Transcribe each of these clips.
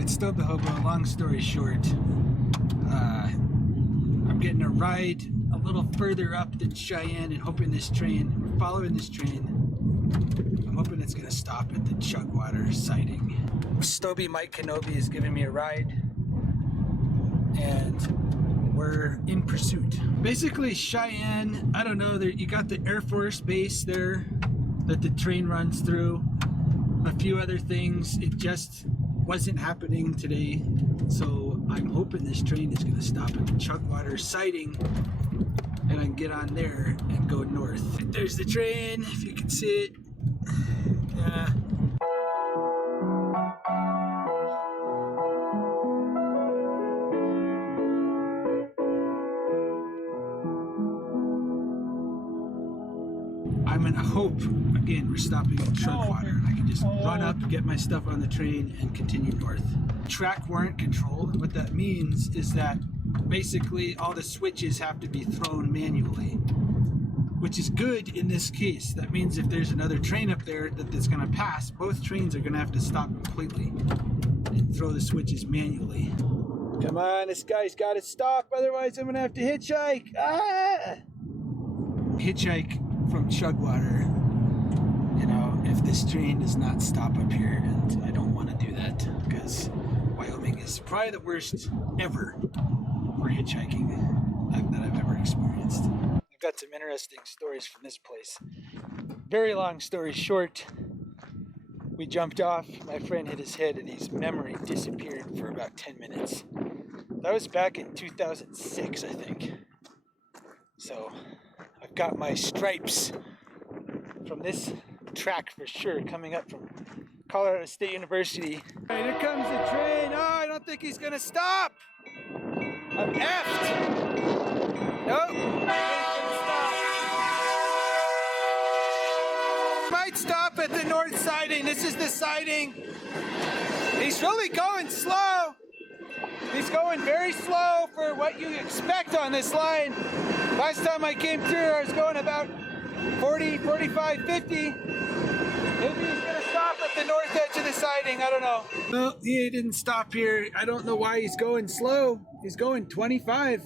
Alright, Stobe the Hobo, long story short, I'm getting a ride a little further up than Cheyenne and hoping this train, we're following this train, I'm hoping it's going to stop at the Chugwater sighting. Stobe Mike Kenobi is giving me a ride, and we're in pursuit. Basically, Cheyenne, I don't know, there you got the Air Force Base there that the train runs through, a few other things. It just wasn't happening today, so I'm hoping this train is going to stop at the Chugwater sighting and I can get on there and go north. There's the train, if you can see it. Yeah. I'm gonna hope, again, we're stopping at Chugwater and I can just run up, get my stuff on the train and continue north. Track warrant control, what that means is that basically all the switches have to be thrown manually, which is good in this case. That means if there's another train up there that's gonna pass, both trains are gonna have to stop completely and throw the switches manually. Come on, this guy's gotta stop, otherwise I'm gonna have to hitchhike. Ah! Hitchhike from Chugwater, you know, if this train does not stop up here, and I don't want to do that because Wyoming is probably the worst ever for hitchhiking that I've ever experienced. I've got some interesting stories from this place. Very long story short, we jumped off, my friend hit his head and his memory disappeared for about 10 minutes. That was back in 2006, I think. So I've got my stripes from this track for sure, coming up from Colorado State University. Right, here comes the train. Oh, I don't think he's gonna stop. I'm effed. Nope, he's gonna stop. Might stop at the north siding. This is the siding. He's really going slow. He's going very slow for what you expect on this line. Last time I came through, I was going about 40, 45, 50. Maybe he's gonna stop at the north edge of the siding, I don't know. Well, he didn't stop here. I don't know why he's going slow. He's going 25.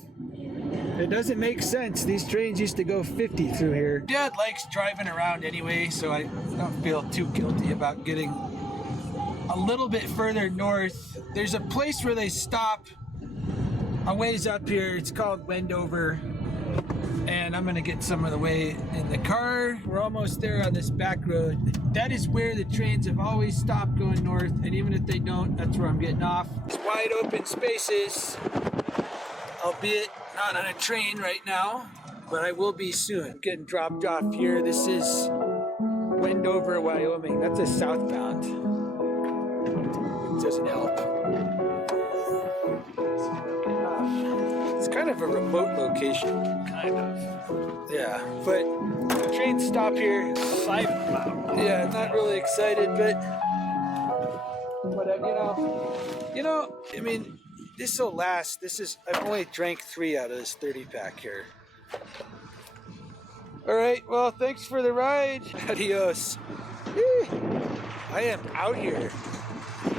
It doesn't make sense. These trains used to go 50 through here. Dad likes driving around anyway, so I don't feel too guilty about getting a little bit further north. There's a place where they stop a ways up here. It's called Wendover. And I'm gonna get some of the way in the car. We're almost there on this back road. That is where the trains have always stopped going north, and even if they don't, that's where I'm getting off. It's wide open spaces, albeit not on a train right now, but I will be soon. I'm getting dropped off here. This is Wendover, Wyoming. That's a southbound. It doesn't help. It's kind of a remote location. Kind of. Yeah, but the trains stop here. Yeah, not really excited, but you know, I mean, this will last. I've only drank 3 out of this 30 pack here. All right, well, thanks for the ride. Adios. I am out here,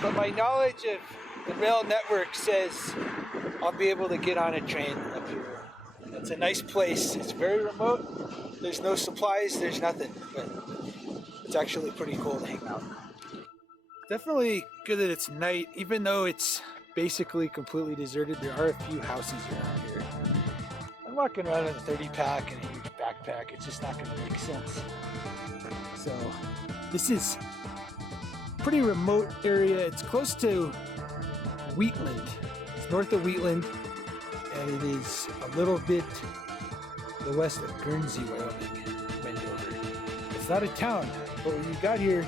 but my knowledge of the rail network says I'll be able to get on a train up here. It's a nice place. It's very remote. There's no supplies. There's nothing. But it's actually pretty cool to hang out. Definitely good that it's night. Even though it's basically completely deserted, there are a few houses around here. I'm walking around in a 30 pack and a huge backpack. It's just not going to make sense. So this is a pretty remote area. It's close to Wheatland. It's north of Wheatland, and it is a little bit to the west of Guernsey, Wyoming, Wendover. It's not a town, but what you got here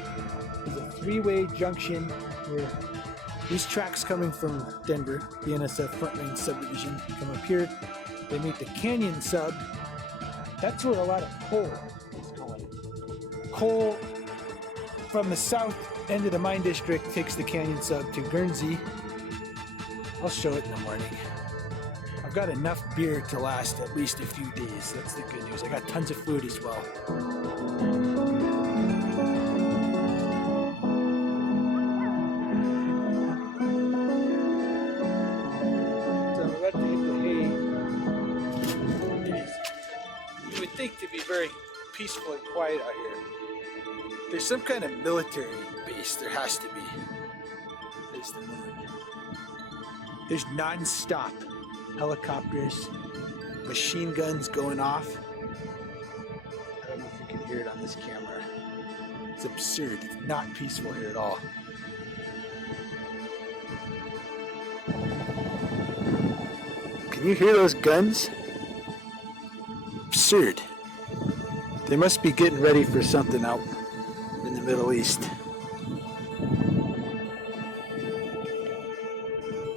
is a 3-way junction where these tracks coming from Denver, the NSF Front Range subdivision, come up here. They meet the Canyon sub. That's where a lot of coal is going. Coal from the south end of the mine district takes the Canyon sub to Guernsey. I'll show it in the morning. I've got enough beer to last at least a few days. That's the good news. I got tons of food as well. peaceful and quiet out here. There's some kind of military base. There has to be. There's the moon. There's non-stop helicopters, machine guns going off. I don't know if you can hear it on this camera. It's absurd. It's not peaceful here at all. Can you hear those guns? Absurd. They must be getting ready for something out in the Middle East.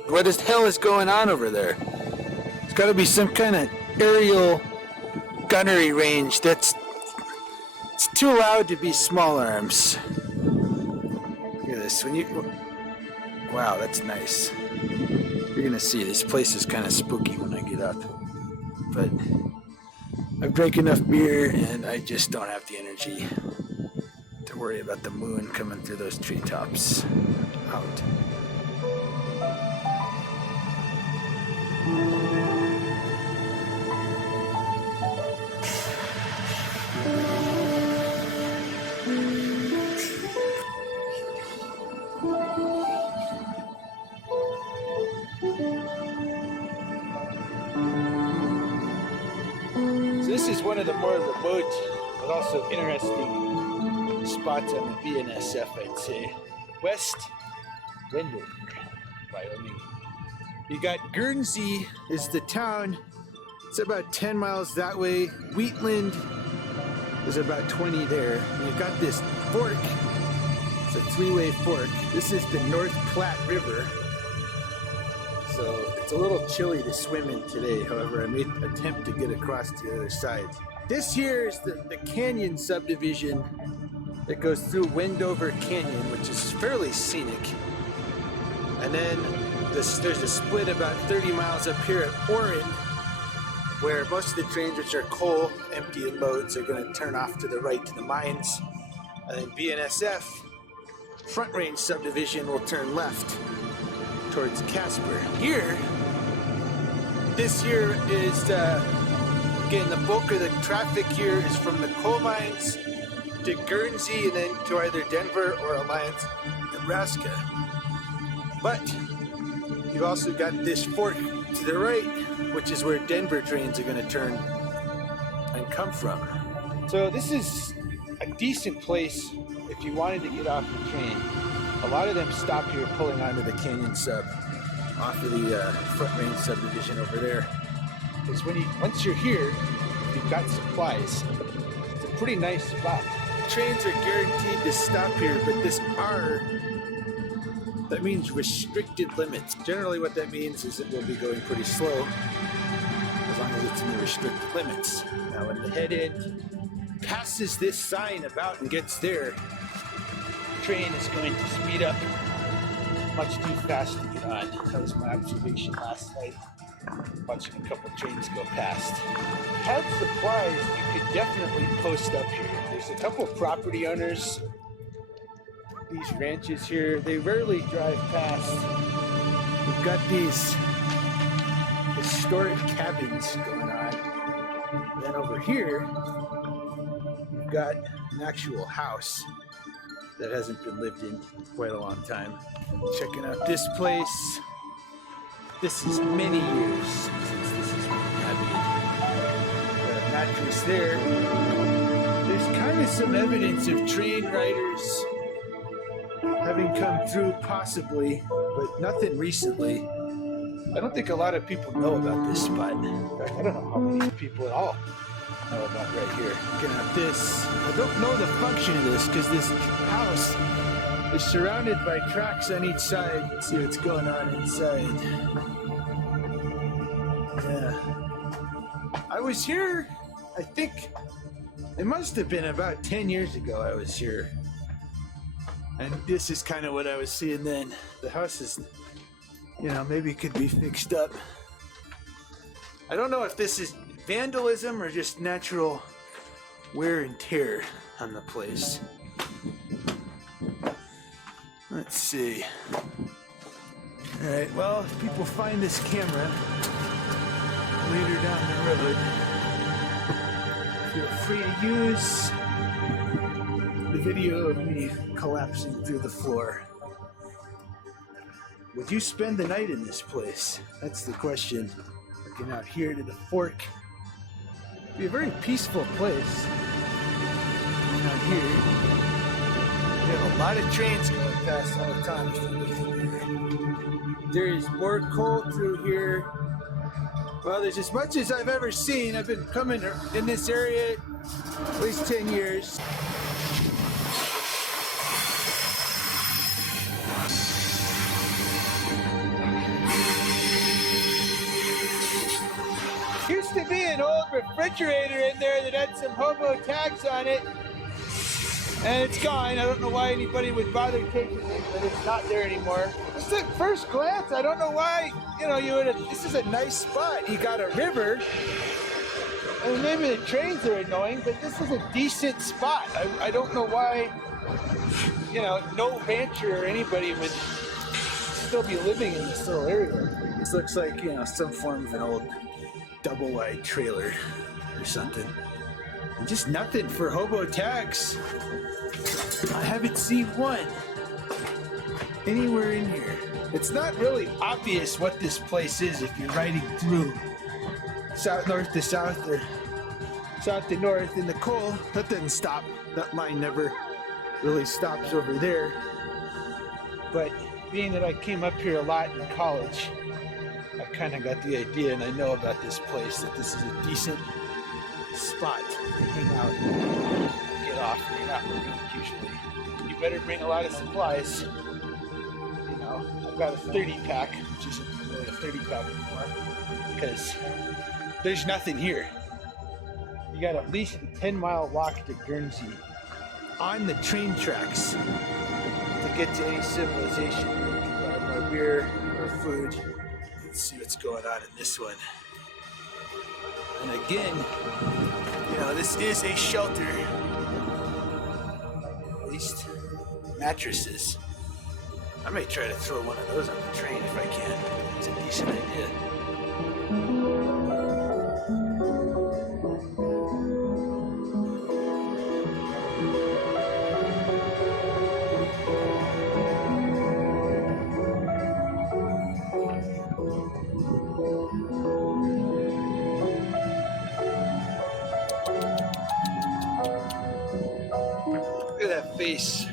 What the hell is going on over there? It's got to be some kind of aerial gunnery range it's too loud to be small arms. Look at this. Wow, that's nice. You're gonna see this place is kind of spooky when I get up. But I've drank enough beer and I just don't have the energy to worry about the moon coming through those treetops. Out. This is one of the more remote but also interesting spots on the BNSF, I'd say. West Wendover, Wyoming. You got Guernsey is the town. It's about 10 miles that way. Wheatland is about 20 there. And you got this fork. It's a three-way fork. This is the North Platte River. So it's a little chilly to swim in today. However, I made an attempt to get across to the other side. This here is the Canyon subdivision that goes through Wendover Canyon, which is fairly scenic. And then there's a split about 30 miles up here at Orin, where most of the trains, which are coal, empty loads, are going to turn off to the right to the mines. And then BNSF, Front Range subdivision, will turn left towards Casper. Here, this here is, again, the bulk of the traffic here is from the coal mines to Guernsey and then to either Denver or Alliance, Nebraska. But you've also got this fork to the right, which is where Denver trains are going to turn and come from. So this is a decent place if you wanted to get off the train. A lot of them stop here pulling onto the Canyon sub off of the Front Range subdivision over there. Because once you're here, you've got supplies. It's a pretty nice spot. Trains are guaranteed to stop here, but this R, that means restricted limits. Generally what that means is it will be going pretty slow as long as it's in the restricted limits. Now when the head end passes this sign about and gets there, train is going to speed up much too fast to get on. That was my observation last night, watching a couple trains go past. Had supplies, you could definitely post up here. There's a couple property owners. These ranches here, they rarely drive past. We've got these historic cabins going on. Then over here, we've got an actual house that hasn't been lived in quite a long time. Checking out this place. This is many years since this has been inhabited. Got a mattress there. There's kind of some evidence of train riders having come through possibly, but nothing recently. I don't think a lot of people know about this spot. In fact, I don't know how many people at all know about right here. Looking at this, I don't know the function of this because this house is surrounded by tracks on each side. Let's see what's going on inside. Yeah. I was here, I think, it must have been about 10 years ago I was here. And this is kind of what I was seeing then. The house is, maybe it could be fixed up. I don't know if this is vandalism or just natural wear and tear on the place. Let's see. Alright, well, if people find this camera later down the road, Feel free to use the video of me collapsing through the floor. Would you spend the night in this place? That's the question. Looking out here to the fork. It'd be a very peaceful place. And out here, we have a lot of trains going past all the time. There is more coal through here. Well, there's as much as I've ever seen. I've been coming in this area at least 10 years. Used to be an old refrigerator in there that had some hobo tags on it, and it's gone. I don't know why anybody would bother taking it, but it's not there anymore. Just at first glance, I don't know why, you know, this is a nice spot. You got a river, and maybe the trains are annoying, but this is a decent spot. I don't know why, you know, no rancher or anybody would still be living in this little area. This looks like, you know, some form of an old double-wide trailer or something. And just nothing for hobo tags. I haven't seen one anywhere in here. It's not really obvious what this place is if you're riding through north to south or south to north in the coal. That doesn't stop. That line never really stops over there. But being that I came up here a lot in college, I kind of got the idea, and I know about this place, that this is a decent spot to hang out and get off when you're not working usually. You better bring a lot of supplies. You know, I've got a 30 pack, which isn't really a 30 pack anymore, because there's nothing here. You got at least a 10-mile walk to Guernsey on the train tracks to get to any civilization. You can buy more beer or food. Let's see what's going on in this one. And again, you know, this is a shelter. At least mattresses. I may try to throw one of those on the train if I can. It's a decent idea. Look at that face.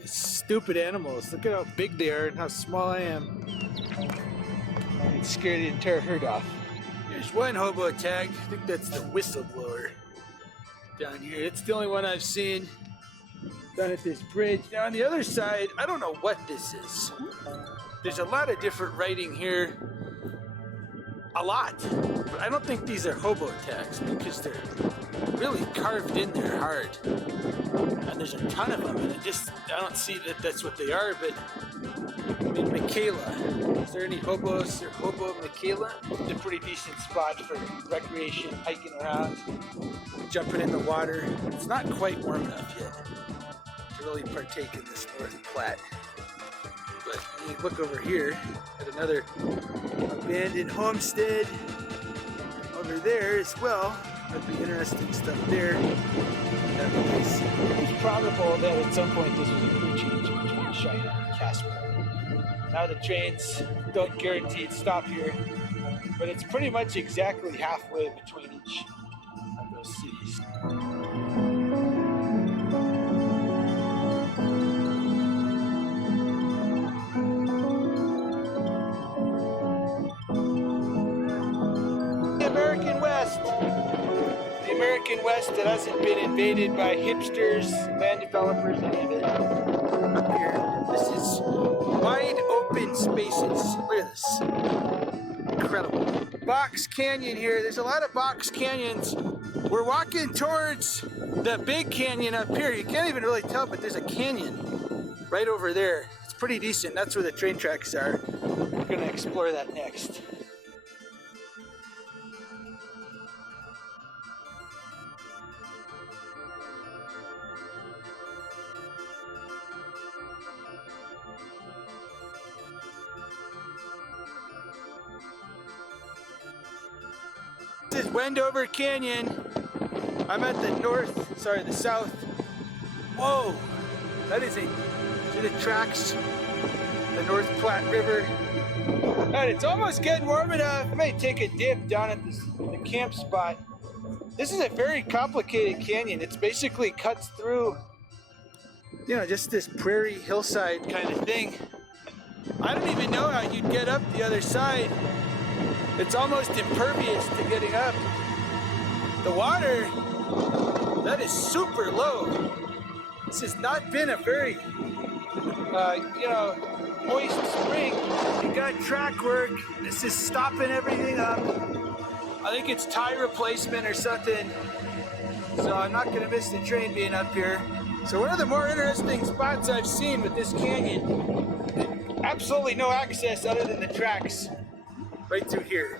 These stupid animals. Look at how big they are and how small I am. I'd scare the entire herd off. There's one hobo tag. I think that's the whistleblower down here. It's the only one I've seen down at this bridge. Now on the other side, I don't know what this is. There's a lot of different writing here. A lot. But I don't think these are hobo tags because they're really carved in there hard. And there's a ton of them, and I don't see that that's what they are, but I mean, Michaela. Is there any hobos or hobo Michaela? It's a pretty decent spot for recreation, hiking around, jumping in the water. It's not quite warm enough yet to really partake in this North Platte. But when you look over here at another abandoned homestead over there as well, that'd be interesting stuff there. It's probable that at some point this was a crew change between Cheyenne and Casper. Now the trains don't guarantee to stop here, but it's pretty much exactly halfway between each of those cities. The American West that hasn't been invaded by hipsters, land developers, any of it. Up here, this is wide open spaces. Look at this. Incredible. Box Canyon here. There's a lot of box canyons. We're walking towards the big canyon up here. You can't even really tell, but there's a canyon right over there. It's pretty decent. That's where the train tracks are. We're going to explore that next. is Wendover Canyon. I'm at the south. Whoa, that is see the tracks, the North Platte River. And it's almost getting warm enough. I might take a dip down at the camp spot. This is a very complicated canyon. It's basically cuts through, you know, just this prairie hillside kind of thing. I don't even know how you'd get up the other side. It's almost impervious to getting up. The water, that is super low. This has not been a very, you know, moist spring. You got track work. This is stopping everything up. I think it's tire replacement or something. So I'm not gonna miss the train being up here. So one of the more interesting spots I've seen with this canyon, absolutely no access other than the tracks right through here.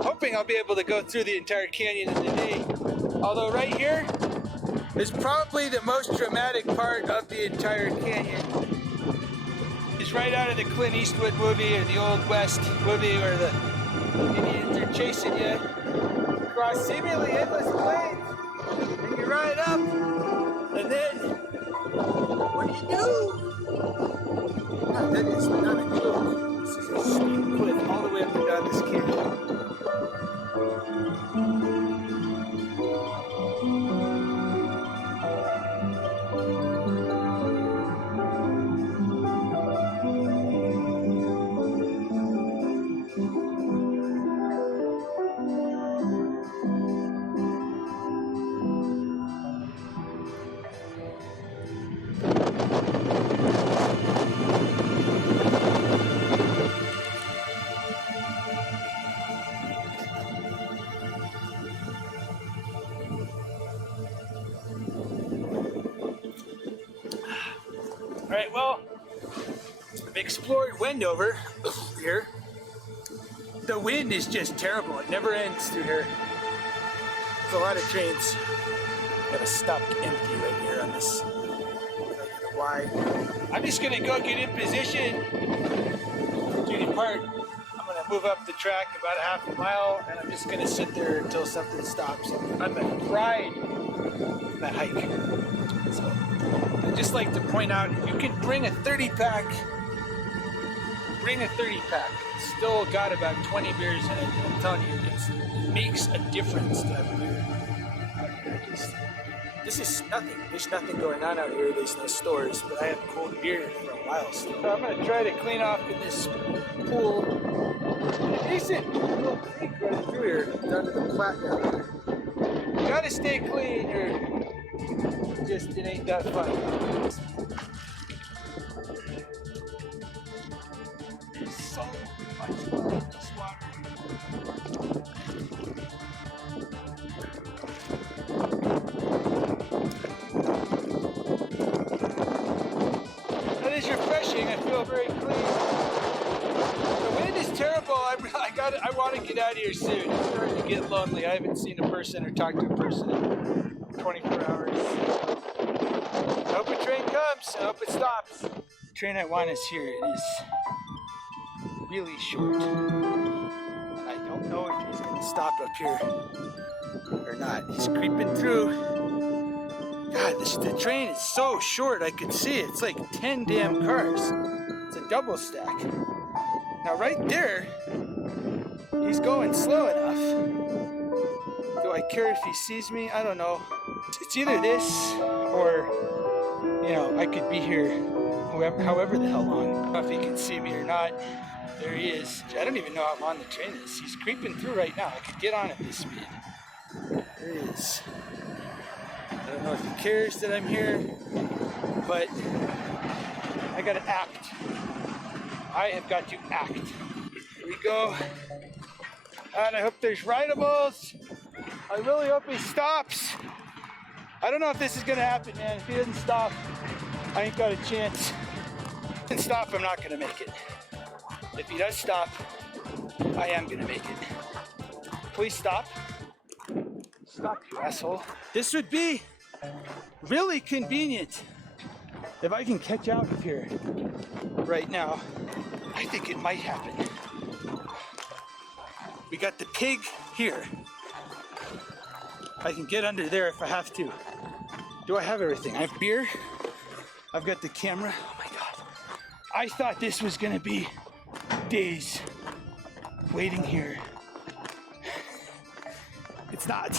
Hoping I'll be able to go through the entire canyon in the day. Although right here is probably the most dramatic part of the entire canyon. It's right out of the Clint Eastwood movie or the Old West movie where the Indians are chasing you across seemingly endless plains and you ride up and then what do? God, that is not a joke. This is a steep cliff all the way up and down this canyon. All right, well, I've explored Wendover here. The wind is just terrible. It never ends through here. There's a lot of trains. Got a stopped empty right here on this. I don't know why. I'm just gonna go get in position to depart. I'm gonna move up the track about a half a mile, and I'm just gonna sit there until something stops. I'm at pride in that hike. So I'd just like to point out, if you can bring a 30 pack, bring a 30 pack. It's still got about 20 beers in it. I'm telling you, it makes a difference to have beer out here. This is nothing. There's nothing going on out here. There's no stores, but I have cold beer for a while still. So I'm gonna try to clean off in this pool. A decent little creek running through here, down to the Platte down there. You gotta stay clean or it ain't that fun. There's so much fun in this water. That is refreshing. I feel very clean. The wind is terrible. I want to get out of here soon. It's starting to get lonely. I haven't seen a person or talked to a person in 24 hours. I hope a train comes. I hope it stops. The train I want is here. It is really short. And I don't know if he's going to stop up here or not. He's creeping through. God, the train is so short. I could see it. It's like 10 damn cars. It's a double stack. Now right there, he's going slow enough. Do I care if he sees me? I don't know. It's either this or, you know, I could be here however the hell long. I don't know if he can see me or not. There he is. I don't even know how long the train is. He's creeping through right now. I could get on at this speed. There he is. I don't know if he cares that I'm here, but I gotta act. I have got to act. Here we go. And I hope there's rideables. I really hope he stops. I don't know if this is gonna happen, man. If he doesn't stop, I ain't got a chance. If he doesn't stop, I'm not gonna make it. If he does stop, I am gonna make it. Please stop. Stop, you asshole. This would be really convenient if I can catch out of here right now. I think it might happen. We got the pig here. I can get under there if I have to. Do I have everything? I have beer. I've got the camera. Oh my God. I thought this was gonna be days waiting here. It's not.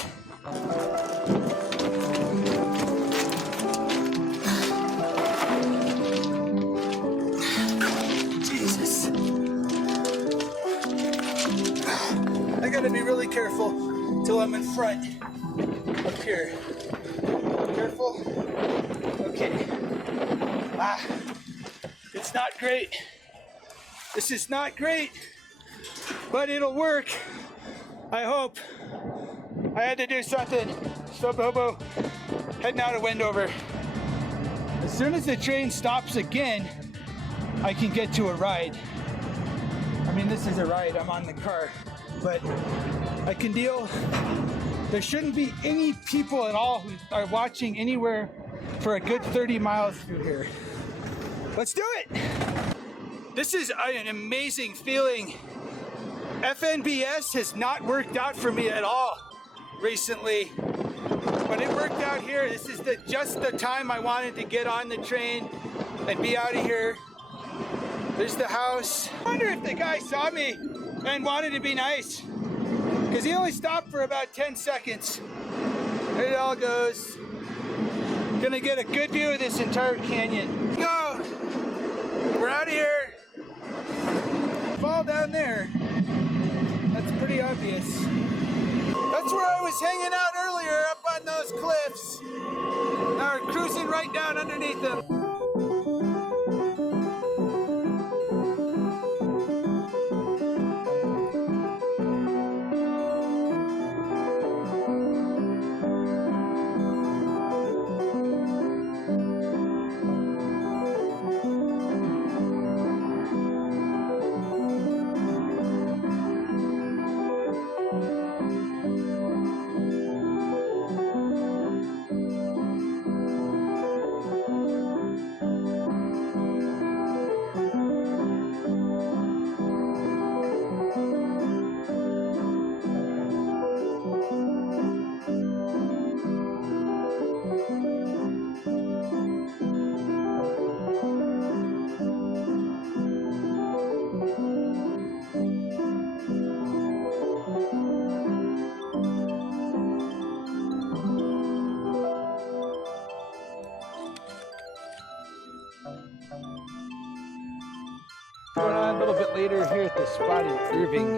Jesus. I gotta be really careful till I'm in front. Up here. Careful. Okay. It's not great. This is not great, but it'll work. I hope. I had to do something. So Bobo, heading out of Wendover. As soon as the train stops again, I can get to a ride. I mean, this is a ride, I'm on the car, but I can deal. There shouldn't be any people at all who are watching anywhere for a good 30 miles through here. Let's do it. This is an amazing feeling. FNBS has not worked out for me at all recently, but it worked out here. This is just the time I wanted to get on the train and be out of here. There's the house. I wonder if the guy saw me and wanted to be nice, because he only stopped for about 10 seconds. There it all goes. Gonna get a good view of this entire canyon. Go! We're out of here. Fall down there. That's pretty obvious. That's where I was hanging out earlier, up on those cliffs. Now we're cruising right down underneath them. Going on a little bit later here at the spot in Irving,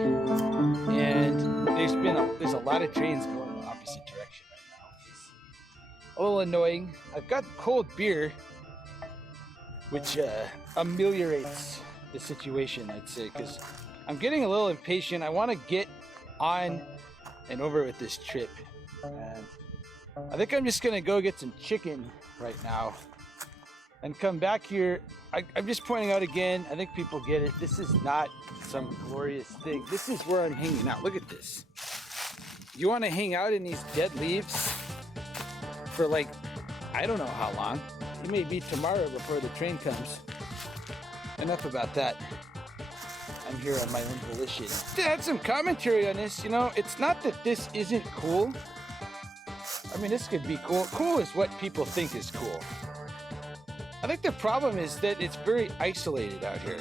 and there's a lot of trains going in the opposite direction right now. It's a little annoying. I've got cold beer, which ameliorates the situation, I'd say, because I'm getting a little impatient. I want to get on and over with this trip, and I think I'm just gonna go get some chicken right now and come back here. I'm just pointing out again, I think people get it. This is not some glorious thing. This is where I'm hanging out. Look at this. You want to hang out in these dead leaves for like, I don't know how long. It may be tomorrow before the train comes. Enough about that. I'm here on my own volition. To add some commentary on this, you know, it's not that this isn't cool. I mean, this could be cool. Cool is what people think is cool. I think the problem is that it's very isolated out here,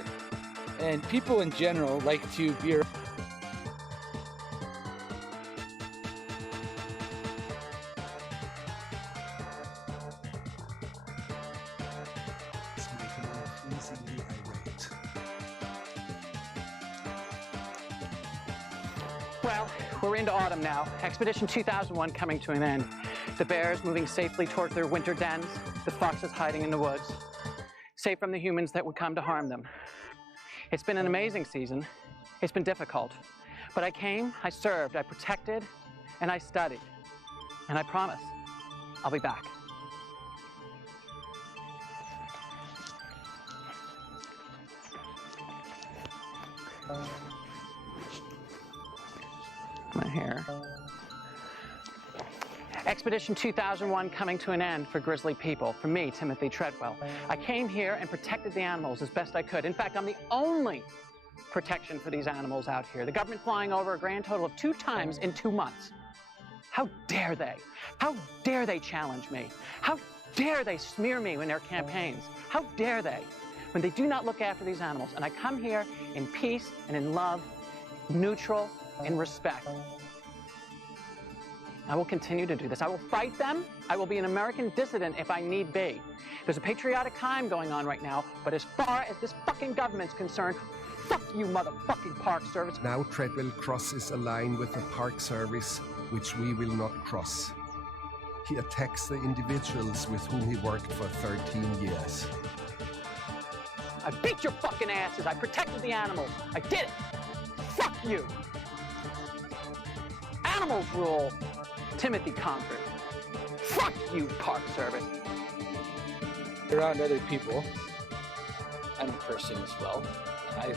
and people in general like to be around. Well, we're into autumn now. Expedition 2001 coming to an end. The bears moving safely towards their winter dens, the foxes hiding in the woods, safe from the humans that would come to harm them. It's been an amazing season. It's been difficult. But I came, I served, I protected, and I studied. And I promise, I'll be back. My hair. Expedition 2001 coming to an end for grizzly people. For me, Timothy Treadwell. I came here and protected the animals as best I could. In fact, I'm the only protection for these animals out here. The government flying over a grand total of 2 times in 2 months. How dare they? How dare they challenge me? How dare they smear me in their campaigns? How dare they? When they do not look after these animals, and I come here in peace and in love, neutral, in respect. I will continue to do this. I will fight them. I will be an American dissident if I need be. There's a patriotic time going on right now, but as far as this fucking government's concerned, fuck you, motherfucking Park Service. Now Treadwell crosses a line with the Park Service, which we will not cross. He attacks the individuals with whom he worked for 13 years. I beat your fucking asses. I protected the animals. I did it. Fuck you. Animals rule. Timothy conquered. Fuck you, Park Service. Around other people. I'm a person as well. I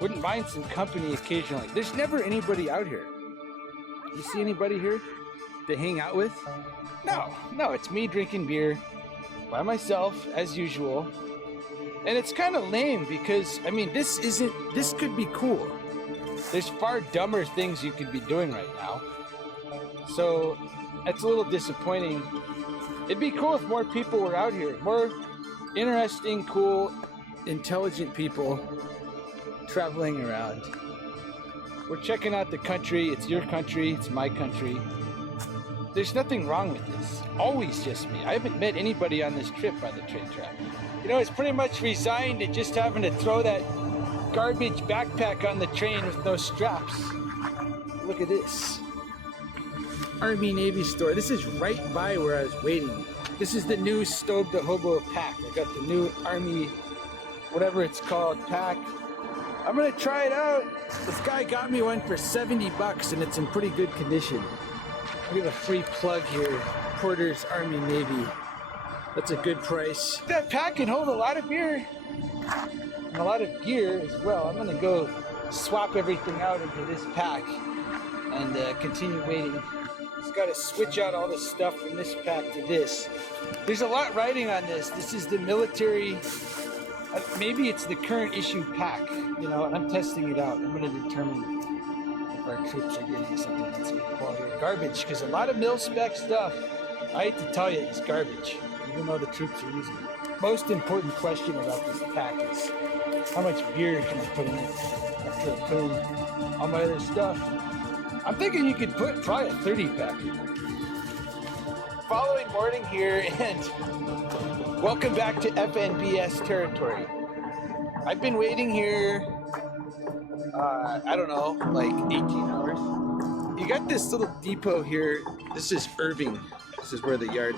wouldn't mind some company occasionally. There's never anybody out here. You see anybody here to hang out with? No, it's me drinking beer by myself as usual. And it's kind of lame because, I mean, this could be cool. There's far dumber things you could be doing right now. So it's a little disappointing. It'd be cool if more people were out here. More interesting, cool, intelligent people traveling around. We're checking out the country. It's your country. It's my country. There's nothing wrong with this. Always just me. I haven't met anybody on this trip by the train track. You know, it's pretty much resigned to just having to throw that garbage backpack on the train with no straps. Look at this. Army Navy store. This is right by where I was waiting. This is the new Stove the Hobo pack. I got the new Army, whatever it's called, pack. I'm gonna try it out. This guy got me one for 70 bucks and it's in pretty good condition. We have a free plug here. Porter's Army Navy. That's a good price. That pack can hold a lot of beer and a lot of gear as well. I'm gonna go swap everything out into this pack and continue waiting. Just gotta switch out all the stuff from this pack to this. There's a lot riding on this. This is the military, maybe it's the current issue pack, you know, and I'm testing it out. I'm gonna determine if our troops are getting something that's good quality or garbage, because a lot of mil-spec stuff, I hate to tell you, is garbage, even though the troops are using it. Most important question about this pack is, how much beer can I put in it after I put in all my other stuff? I'm thinking you could put probably a 30 pack in there. Following morning here, and welcome back to FNBS territory. I've been waiting here, I don't know, like 18 hours. You got this little depot here. This is Irving. This is where the yard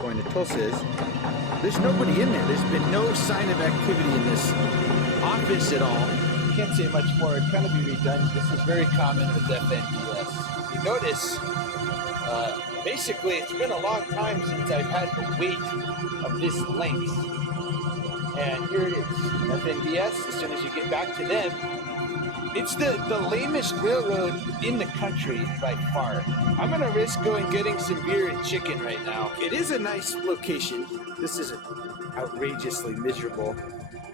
going to Tulsa is. There's nobody in there. There's been no sign of activity in this office at all. Can't say much more. It'd kind of be redundant. This is very common with FNBS. You notice, basically, it's been a long time since I've had the wait of this length. And here it is. FNBS, as soon as you get back to them, it's the lamest railroad in the country by far. I'm gonna risk going getting some beer and chicken right now. It is a nice location. This isn't outrageously miserable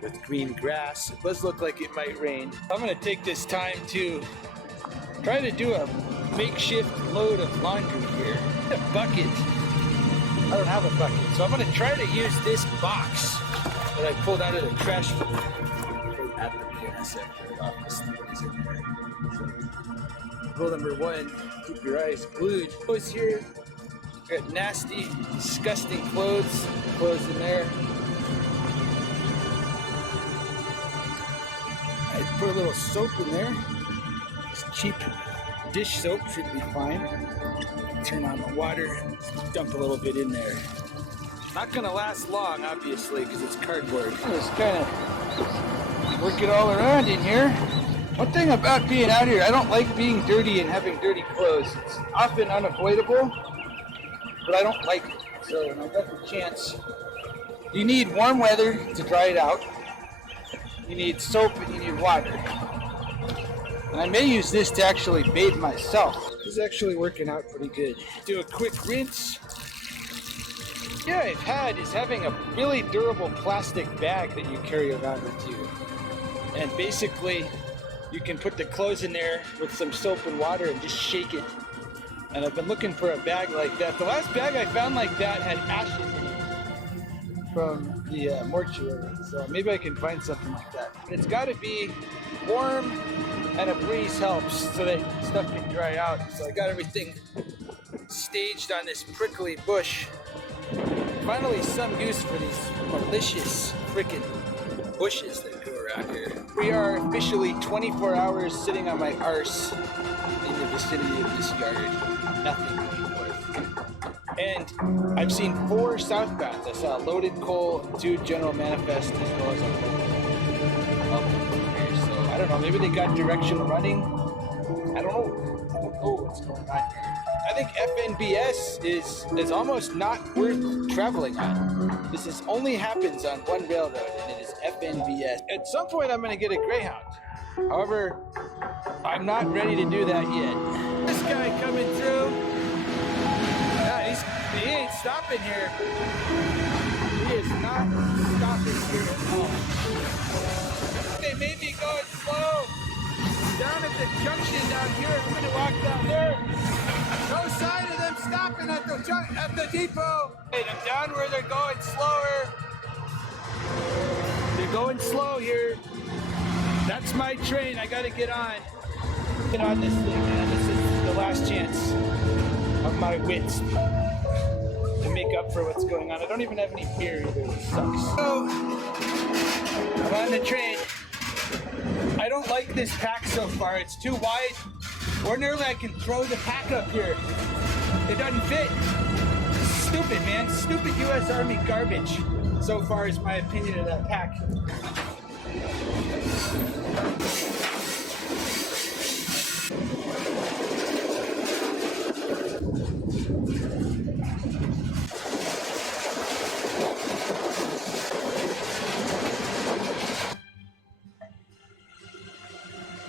with green grass. It does look like it might rain. I'm gonna take this time to try to do a makeshift load of laundry here. A bucket. I don't have a bucket, so I'm gonna try to use this box that I pulled out of the trash at the BNSF office. Nobody's in there. So, rule number one, keep your eyes glued. Clothes here. Got nasty, disgusting clothes in there. I put a little soap in there. This cheap dish soap should be fine. Turn on the water, dump a little bit in there. Not gonna last long, obviously, because it's cardboard. Just kind of work it all around in here. One thing about being out here, I don't like being dirty and having dirty clothes. It's often unavoidable, but I don't like it. So when I got the chance, you need warm weather to dry it out. You need soap and you need water. And I may use this to actually bathe myself. This is actually working out pretty good. Do a quick rinse. Yeah, I've had is having a really durable plastic bag that you carry around with you. And basically, you can put the clothes in there with some soap and water and just shake it. And I've been looking for a bag like that. The last bag I found like that had ashes in it from the mortuary. So maybe I can find something like that. But it's got to be warm and a breeze helps so that stuff can dry out. So I got everything staged on this prickly bush. Finally some use for these malicious freaking bushes that grow around here. We are officially 24 hours sitting on my arse in the vicinity of this yard. Nothing north. And I've seen 4 southbounds. I saw a loaded coal, 2 general manifest, as well as a local here. So I don't know, maybe they got directional running. I don't know what's going on here. I think FNBS is almost not worth traveling on. This only happens on one railroad, and it is FNBS. At some point, I'm going to get a Greyhound. However, I'm not ready to do that yet. This guy coming through, he ain't stopping here. He is not stopping here at all. They may be going slow. Down at the junction down here, I'm going to walk down there. No sign of them stopping at the depot. Hey, I'm down where they're going slower. They're going slow here. That's my train. I gotta get on. Get on this thing, man. This is the last chance of my wits to make up for what's going on. I don't even have any beer either, which sucks. So, I'm on the train. I don't like this pack so far. It's too wide. Ordinarily, I can throw the pack up here. It doesn't fit. Stupid, man. Stupid U.S. Army garbage. So far is my opinion of that pack.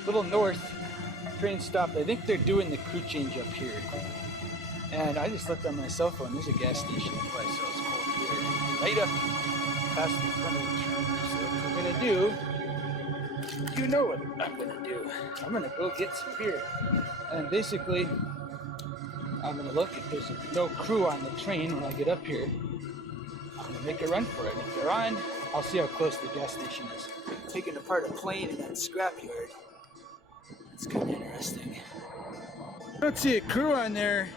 Little north, train stopped. I think they're doing the crew change up here. And I just looked on my cell phone. There's a gas station where I saw it's cold here. Right up past the front of the train. So what we're gonna do, you know what I'm gonna do. I'm gonna go get some beer. And basically, I'm gonna look if there's no crew on the train when I get up here. I'm gonna make a run for it. And if they're on, I'll see how close the gas station is. Taking apart a plane in that scrapyard. It's kind of interesting. I don't see a crew on there.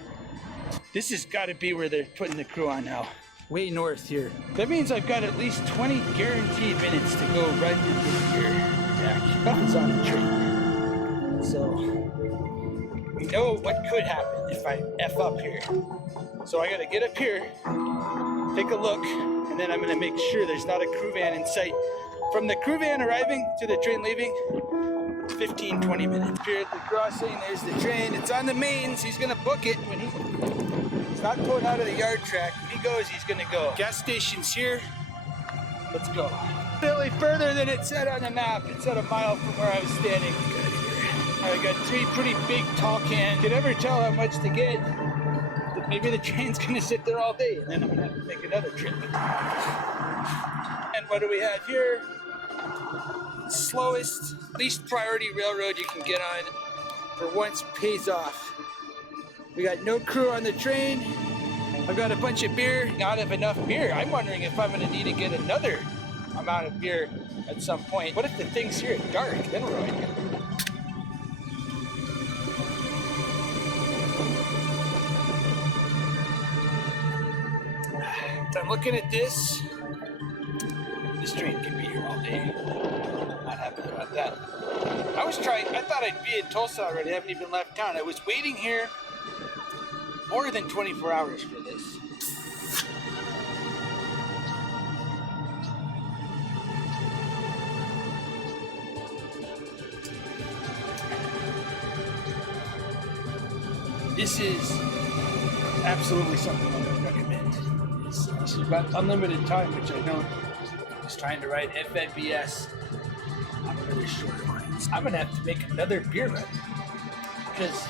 This has got to be where they're putting the crew on now. Way north here. That means I've got at least 20 guaranteed minutes to go right into here. Back. Nothing's on the train. So, we know what could happen if I F up here. So I got to get up here, take a look, and then I'm going to make sure there's not a crew van in sight. From the crew van arriving to the train leaving, 15-20 minutes. Here at the crossing, there's the train. It's on the mains. He's gonna book it when he's not pulling out of the yard track. When he goes, he's gonna go. Gas station's here. Let's go. Really further than it said on the map. It said a mile from where I was standing. I got 3 pretty big tall cans. You can never tell how much to get. Maybe the train's gonna sit there all day, and then I'm gonna have to make another trip. And what do we have here? Slowest, least priority railroad you can get on. For once, pays off. We got no crew on the train. I've got a bunch of beer. Not have enough beer. I'm wondering if I'm gonna need to get another amount of beer at some point. What if the thing's here at dark? Then we're right here. I'm looking at this. This train can be here all day. Not happy about that. I thought I'd be in Tulsa already. I haven't even left town. I was waiting here more than 24 hours for this. This is absolutely something I would recommend. You've got unlimited time, which I don't. Just trying to ride FNBS on really short lines. I'm gonna have to make another beer run because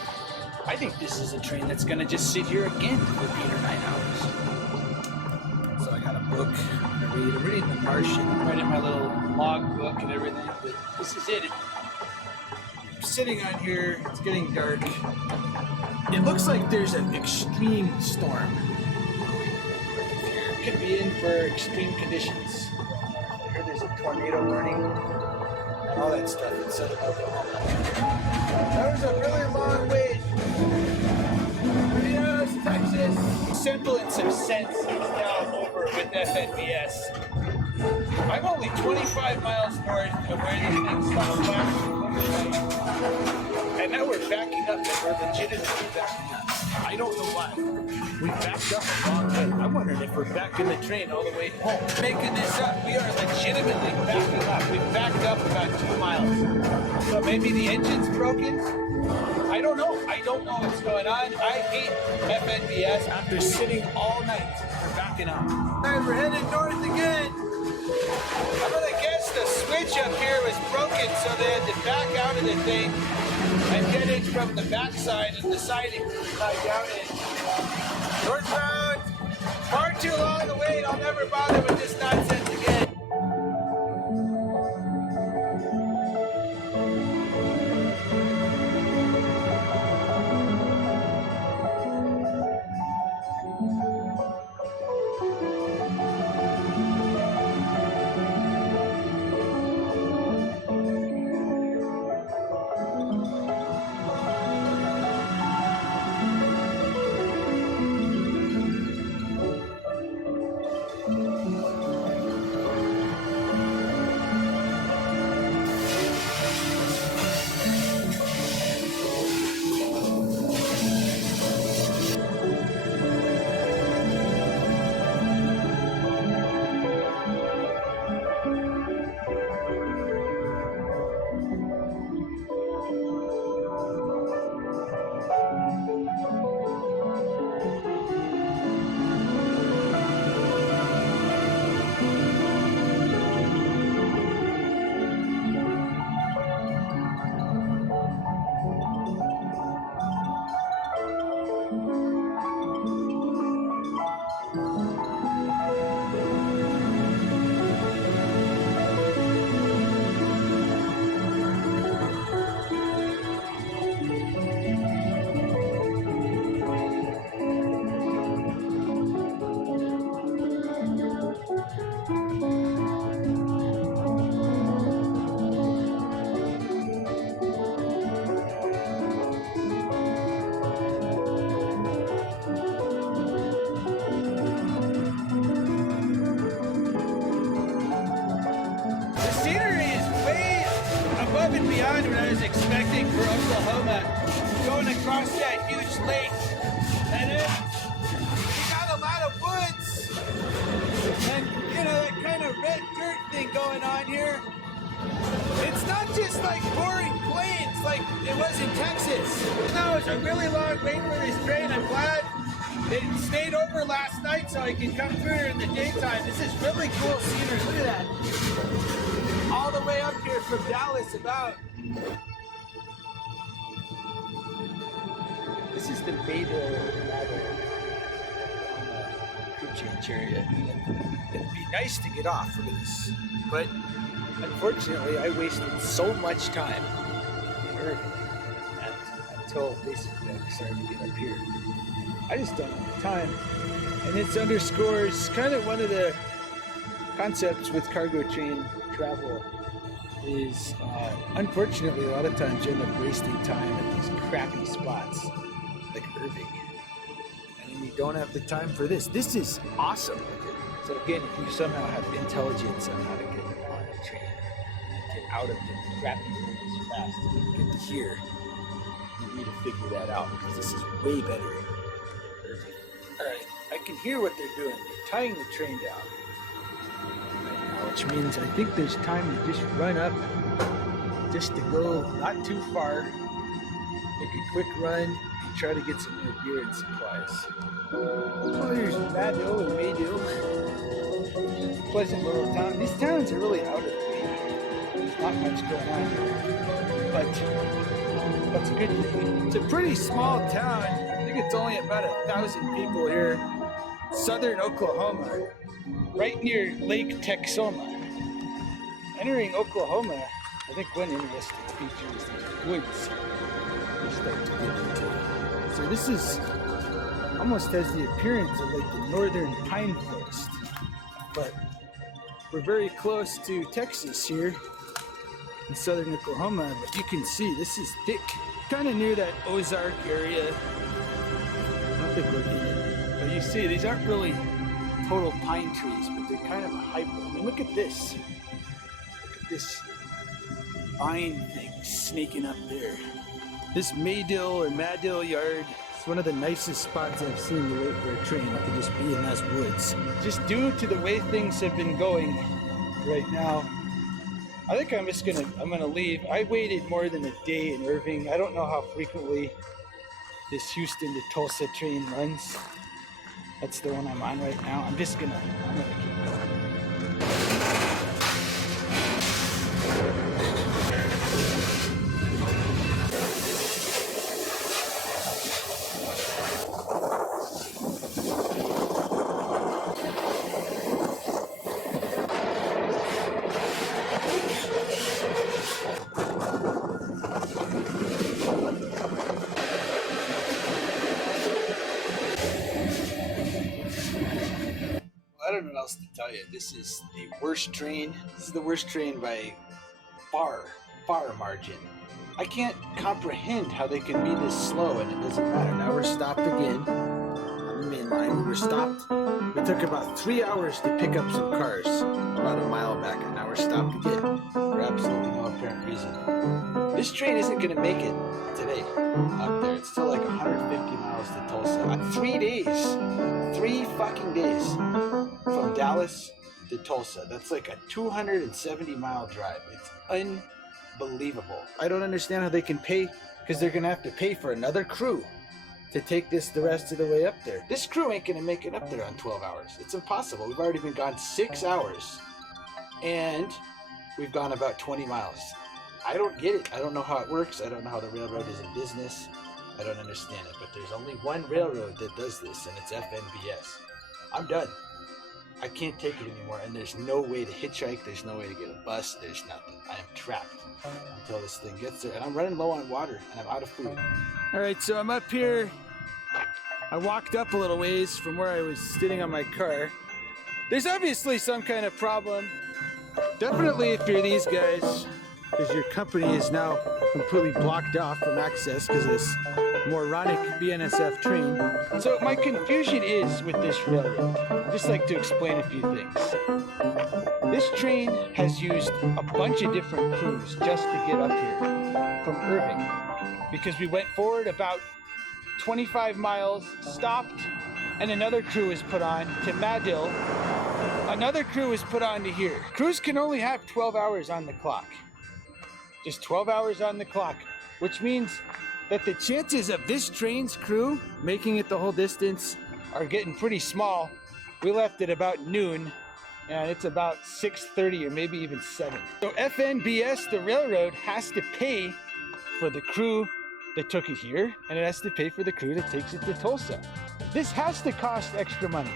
I think this is a train that's gonna just sit here again for 8 or 9 hours. So I got a book. I'm reading The Martian, writing my little log book and everything. But this is it. I'm sitting on here. It's getting dark. It looks like there's an extreme storm. Could be in for extreme conditions. I heard there's a tornado warning and all that stuff in southern Oklahoma. That was a really long wait. Yes, Texas. Semblance of sense is now over with FNBS. I'm only 25 miles north of where these things stopped last overnight. And now we're backing up, and we're legitimately backing up. I don't know why. We backed up a long way. I'm wondering if we're backing the train all the way home. Making this up, we are legitimately backing up. We've backed up about 2 miles. So maybe the engine's broken? I don't know. I don't know what's going on. I hate FNBS after sitting all night. We're backing up. All right, we're headed north again. I'm gonna guess the switch up here was broken, so they had to back out of the thing and get in from the backside and the siding down in. Northbound, far too long to wait. I'll never bother with this nonsense again. Beyond what I was expecting for Oklahoma, going across that huge lake, and then we got a lot of woods, and you know, that kind of red dirt thing going on here. It's not just like pouring plains like it was in Texas. No, it's a really long wait for this train. I'm glad they stayed over last night so I could come through here in the daytime. This is really cool scenery. Look at that. All the way up here from Dallas about. This is the Beta crew change area. It'd be nice to get off. Look at this. But unfortunately, I wasted so much time in Irving until basically I started to get up here. I just don't have the time. And this underscores kind of one of the concepts with cargo train travel is unfortunately a lot of times you end up wasting time at these crappy spots like Irving, and then you don't have the time for this. This is awesome. So again, if you somehow have intelligence on how to get on a train and get out of the crappy areas fast and get to here, you need to figure that out because this is way better. Irving. All right, I can hear what they're doing. They're tying the train down. Which means I think there's time to just run up, just to go not too far, make a quick run, and try to get some more gear and supplies. Oh, here's Mado and Maydo. Pleasant little town. These towns are really out of the way. There's not much going on here, but that's a good thing. It's a pretty small town. I think it's only about 1,000 people here. Southern Oklahoma. Right near Lake Texoma. Entering Oklahoma, I think one interesting feature is these woods. You start to get into closer, this is almost has the appearance of like the northern pine forest. But we're very close to Texas here in southern Oklahoma, but you can see this is thick. Kind of near that Ozark area. I don't think we're in it. But you see, these aren't really total pine trees, but they're kind of a hybrid. I mean, look at this. Look at this vine thing sneaking up there. This Maydill or Madill yard is one of the nicest spots I've seen to wait for a train. You can just be in those woods. Just due to the way things have been going right now, I think I'm gonna leave. I waited more than a day in Irving. I don't know how frequently this Houston to Tulsa train runs. That's the one I'm on right now. I'm gonna keep going. I don't know what else to tell you. This is the worst train. This is the worst train by far margin. I can't comprehend how they can be this slow and it doesn't matter. Now we're stopped again on the main line. We were stopped. It took about 3 hours to pick up some cars about a mile back, and now we're stopped again for absolutely no apparent reason. This train isn't going to make it today up there. It's still like 150 miles to Tulsa. 3 days. 3 fucking days. From Dallas to Tulsa. That's like a 270 mile drive. It's unbelievable. I don't understand how they can pay, because they're gonna have to pay for another crew to take this the rest of the way up there. This crew ain't gonna make it up there on 12 hours. It's impossible. We've already been gone 6 hours and we've gone about 20 miles. I don't get it. I don't know how it works. I don't know how the railroad is in business. I don't understand it, but there's only one railroad that does this, and it's FNBS. I'm done. I can't take it anymore, and there's no way to hitchhike, there's no way to get a bus, there's nothing. I am trapped until this thing gets there, and I'm running low on water, and I'm out of food. All right, so I'm up here. I walked up a little ways from where I was sitting on my car. There's obviously some kind of problem. Definitely if you're these guys, because your company is now completely blocked off from access because of this moronic BNSF train. So my confusion is with this railroad. I'd just like to explain a few things. This train has used a bunch of different crews just to get up here from Irving, because we went forward about 25 miles, stopped, and another crew is put on to Madill. Another crew is put on to here. Crews can only have 12 hours on the clock. Just 12 hours on the clock, which means that the chances of this train's crew making it the whole distance are getting pretty small. We left at about noon, and it's about 6:30 or maybe even 7. So FNBS, the railroad, has to pay for the crew that took it here, and it has to pay for the crew that takes it to Tulsa. This has to cost extra money.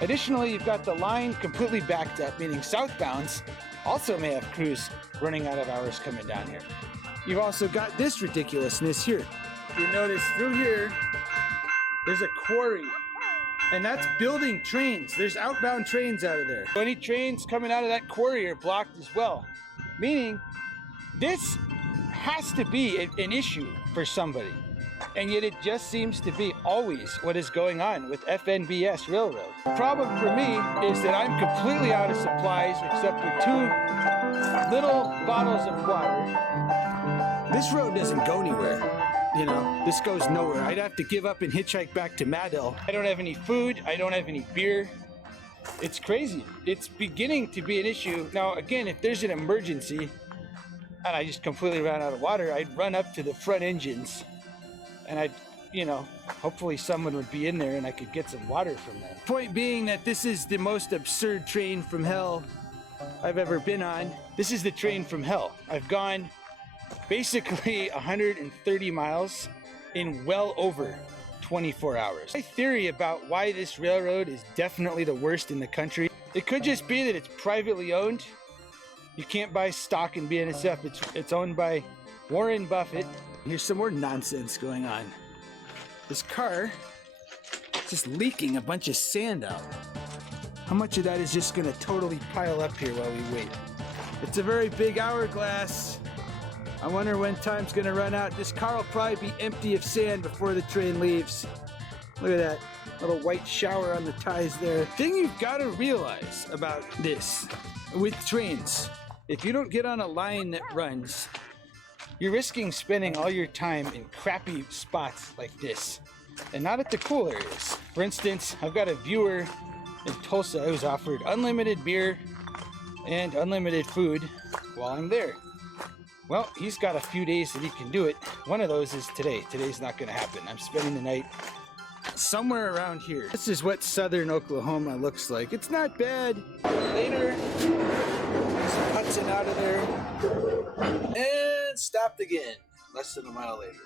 Additionally, you've got the line completely backed up, meaning southbounds also may have crews running out of hours coming down here. You've also got this ridiculousness here. You notice through here, there's a quarry, and that's building trains. There's outbound trains out of there. So any trains coming out of that quarry are blocked as well. Meaning, this has to be an issue for somebody. And yet it just seems to be always what is going on with FNBS Railroad. The problem for me is that I'm completely out of supplies except for 2 little bottles of water. This road doesn't go anywhere. You know, this goes nowhere. I'd have to give up and hitchhike back to Madill. I don't have any food. I don't have any beer. It's crazy. It's beginning to be an issue. Now, again, if there's an emergency and I just completely ran out of water, I'd run up to the front engines and I'd, hopefully someone would be in there and I could get some water from them. Point being that this is the most absurd train from hell I've ever been on. This is the train from hell. I've gone basically 130 miles in well over 24 hours. My theory about why this railroad is definitely the worst in the country, it could just be that it's privately owned. You can't buy stock in BNSF. It's owned by Warren Buffett. Here's some more nonsense going on. This car is just leaking a bunch of sand out. How much of that is just gonna totally pile up here while we wait? It's a very big hourglass. I wonder when time's gonna run out. This car will probably be empty of sand before the train leaves. Look at that little white shower on the ties there. Thing you've gotta realize about this with trains, if you don't get on a line that runs, you're risking spending all your time in crappy spots like this and not at the cool areas. For instance, I've got a viewer in Tulsa who's offered unlimited beer and unlimited food while I'm there. Well, he's got a few days that he can do it. One of those is today. Today's not gonna happen. I'm spending the night somewhere around here. This is what southern Oklahoma looks like. It's not bad. Later, some Hudson out of there, and stopped again, less than a mile later.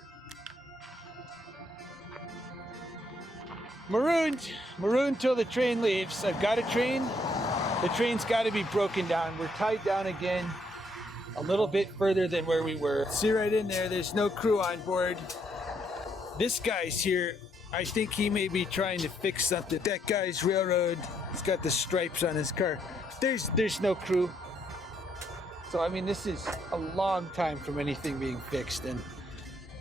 Marooned till the train leaves. I've got a train. The train's got to be broken down. We're tied down again a little bit further than where we were. See right in there, there's no crew on board. This guy's here. I think he may be trying to fix something. That guy's railroad. He's got the stripes on his car. There's no crew. So I mean, this is a long time from anything being fixed, and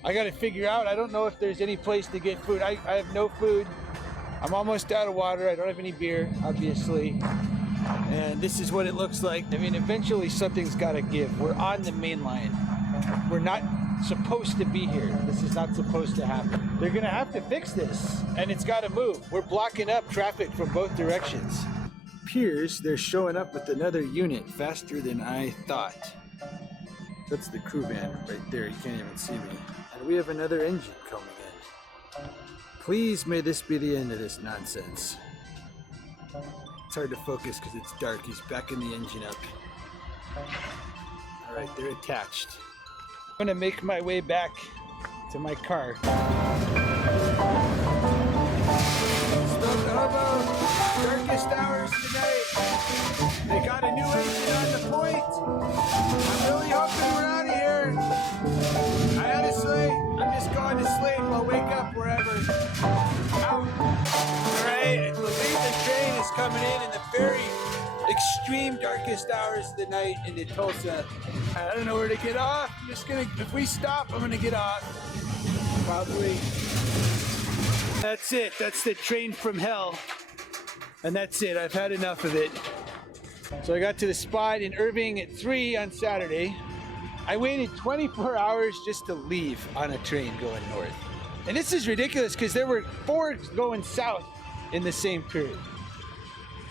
I got to figure out. I don't know if there's any place to get food. I have no food. I'm almost out of water. I don't have any beer, obviously. And this is what it looks like. I mean, eventually something's got to give. We're on the main line. We're not supposed to be here. This is not supposed to happen. They're gonna have to fix this, and it's got to move. We're blocking up traffic from both directions. Appears they're showing up with another unit faster than I thought. That's the crew van right there. You can't even see me. And we have another engine coming in. Please, may this be the end of this nonsense. It's hard to focus because it's dark. He's backing the engine up. All right, they're attached. I'm gonna make my way back to my car. Darkest hours tonight. They got a new engine on the point. I'm really hoping we're out of here. I'm just going to sleep. I'll wake up wherever. All right, I believe the train is coming in the very extreme darkest hours of the night into Tulsa. I don't know where to get off. I'm just gonna, if we stop, I'm gonna get off. Probably. That's it. That's the train from hell. And that's it. I've had enough of it. So I got to the spot in Irving at 3 on Saturday. I waited 24 hours just to leave on a train going north. And this is ridiculous because there were 4 going south in the same period.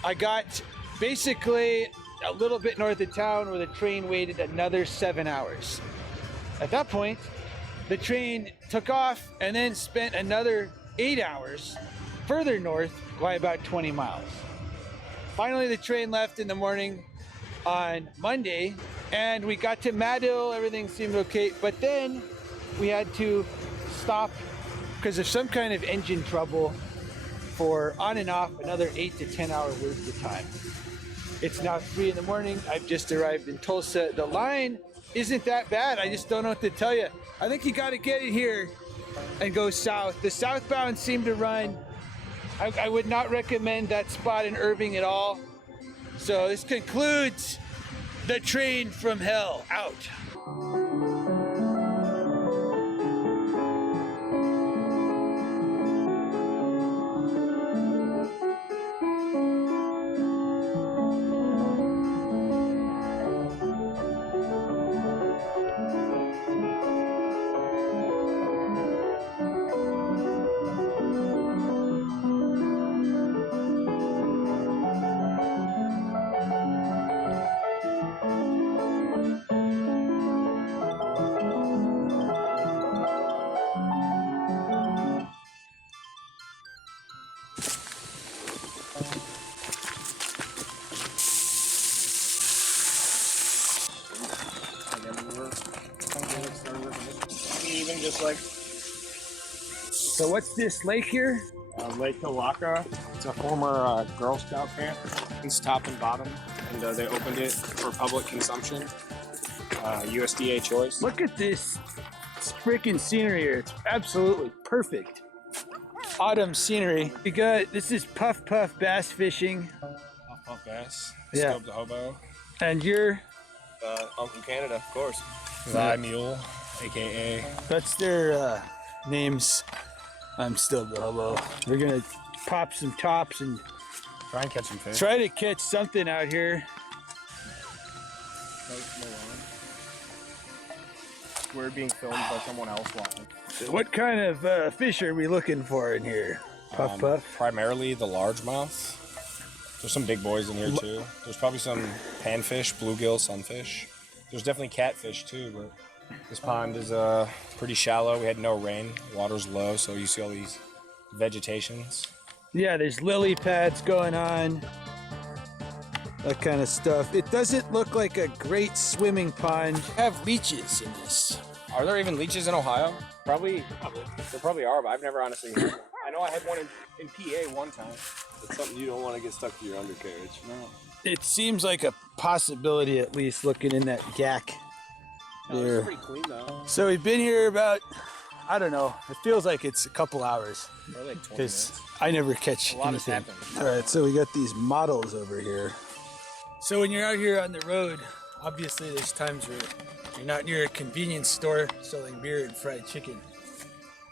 I got basically a little bit north of town where the train waited another 7 hours. At that point, the train took off and then spent another 8 hours further north by about 20 miles. Finally, the train left in the morning on Monday, and we got to Madill. Everything seemed okay, but then we had to stop because of some kind of engine trouble for on and off another 8 to 10 hour worth of time. It's now 3 in the morning. I've just arrived in Tulsa. The line isn't that bad. I just don't know what to tell you. I think you got to get it here and go south. The southbound seem to run. I would not recommend that spot in Irving at all. So this concludes the train from hell. Out. Even just like So what's this lake here? Lake Tawaka. It's a former Girl Scout camp. It's top and bottom, and they opened it for public consumption. USDA choice. Look at this freaking scenery here. It's absolutely perfect. autumn scenery. We got, this is Puff Puff bass fishing. Puff bass. Yeah. Scope the hobo. And you're? Uncle Canada, of course. Thy Mule, aka. That's their names. I'm still the hobo. We're gonna pop some tops and Try and catch some fish. try to catch something out here. We're being filmed by someone else watching. What kind of fish are we looking for in here? Puff Puff? Primarily the largemouth. There's some big boys in here too. There's probably some panfish, bluegill, sunfish. There's definitely catfish too, but this pond is pretty shallow. We had no rain. Water's low, so you see all these vegetations. Yeah, there's lily pads going on. That kind of stuff. It doesn't look like a great swimming pond. Have leeches in this. Are there even leeches in Ohio? Probably. There probably are, but I've never honestly. I know I had one in PA one time. It's something you don't want to get stuck to your undercarriage. No. It seems like a possibility, at least looking in that gack there. It's pretty clean though. So we've been here about, I don't know, it feels like it's a couple hours Probably like 20 because minutes. I never catch A lot has anything. happened. All right, so we got these models over here. So when you're out here on the road, obviously there's times where you're not near a convenience store selling beer and fried chicken.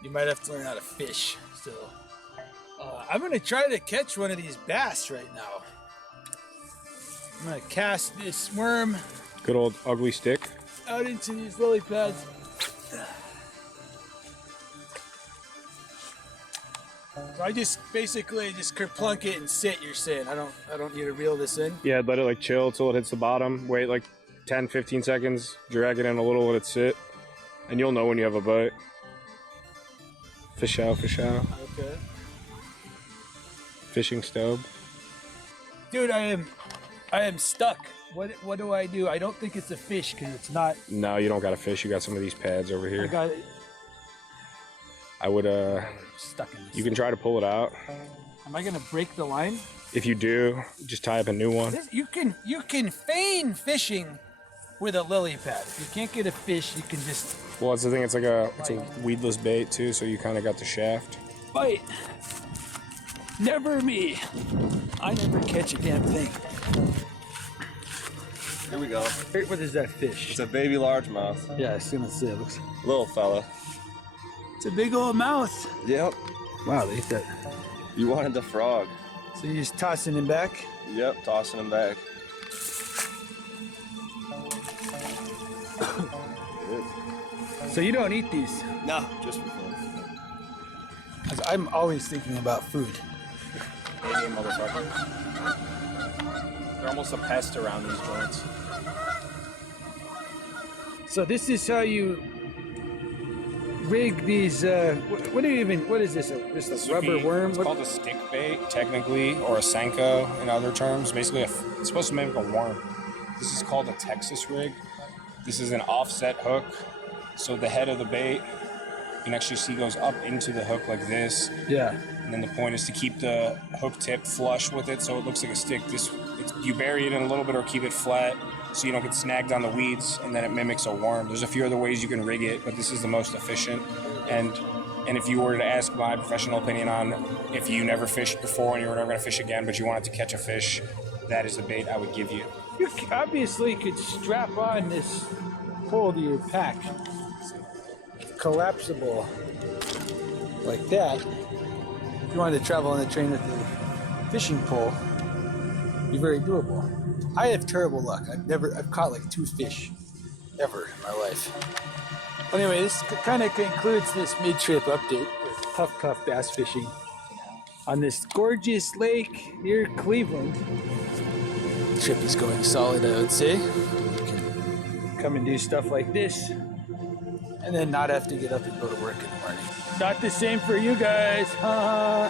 You might have to learn how to fish. So I'm gonna try to catch one of these bass right now. I'm gonna cast this worm Good old ugly stick. out into these lily pads. So I just basically just kerplunk it and sit. You're saying I don't need to reel this in. Yeah, let it like chill till it hits the bottom. Wait like 10, 15 seconds. Drag it in a little, let it sit, and you'll know when you have a bite. Fish out, fish out. Okay. Fishing stub. Dude, I am stuck. What do I do? I don't think it's a fish because it's not. No, you don't got a fish. You got some of these pads over I here. got it I would stuck in this. you can try to pull it out. Am I gonna break the line? If you do, just tie up a new one. You can feign fishing with a lily pad. If you can't get a fish, you can just Well, that's the thing. It's a weedless bait too, so you kind of got the shaft. bite. Never me. I never catch a damn thing. Here we go. Hey, what is that fish? It's a baby largemouth. Yeah, I was gonna say it looks. Little fella. It's a big old mouth. Yep. Wow, they ate that. You wanted the frog. So you're just tossing him back? Yep, tossing him back. So you don't eat these? No, just for fun. 'Cause I'm always thinking about food. Canadian motherfuckers. They're almost a pest around these joints. So this is how you rig these. What is this? Just This a would rubber be- worm? It's What- called a stick bait, technically, or a Senko in other terms. Basically, it's supposed to mimic a worm. This is called a Texas rig. This is an offset hook, so the head of the bait you can actually see goes up into the hook like this. Yeah. And then the point is to keep the hook tip flush with it, so it looks like a stick. You bury it in a little bit or keep it flat, so you don't get snagged on the weeds, and then it mimics a worm. There's a few other ways you can rig it, but this is the most efficient. And if you were to ask my professional opinion on if you never fished before and you were never going to fish again, but you wanted to catch a fish, that is the bait I would give you. You obviously could strap on this pole to your pack. Collapsible like that. If you wanted to travel on the train with the fishing pole, it'd be very doable. I have terrible luck. I've caught like 2 fish ever in my life. Anyway, this kind of concludes this mid-trip update with Puff Puff bass fishing on this gorgeous lake near Cleveland. The trip is going solid, I would say. You can come and do stuff like this and then not have to get up and go to work in the morning. Not the same for you guys, huh?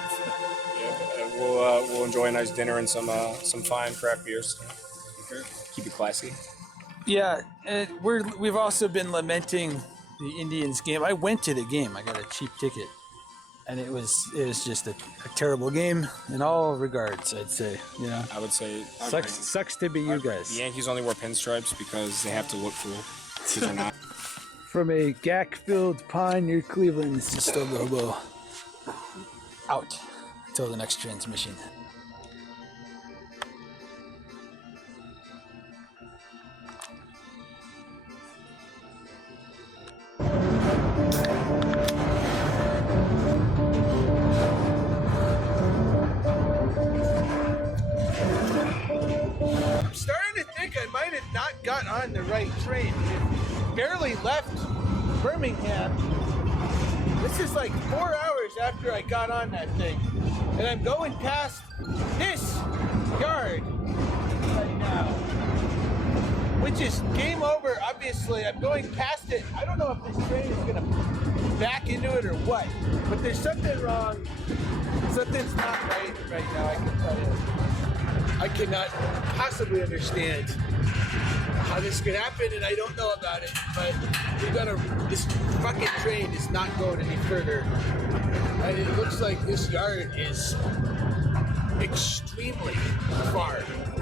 Yeah, we'll enjoy a nice dinner and some fine craft beers. Keep it classy. Yeah, and we've also been lamenting the Indians game. I went to the game. I got a cheap ticket, and it was just a terrible game in all regards. I'd say, yeah. I would say Sucks to be you the guys. Yankees only wear pinstripes because they have to look cool. Because they're not. From a gack-filled pond near Cleveland, it's just a hobo. out until the next transmission. I'm starting to think I might have not got on the right train. It barely left Birmingham. This is like 4 hours after I got on that thing. And I'm going past this yard right now, which is game over, obviously. I'm going past it. I don't know if this train is gonna back into it or what, but there's something wrong. Something's not right now, I can tell you. I cannot possibly understand how this could happen, and I don't know about it, but this fucking train is not going any further. And it looks like this yard is extremely far from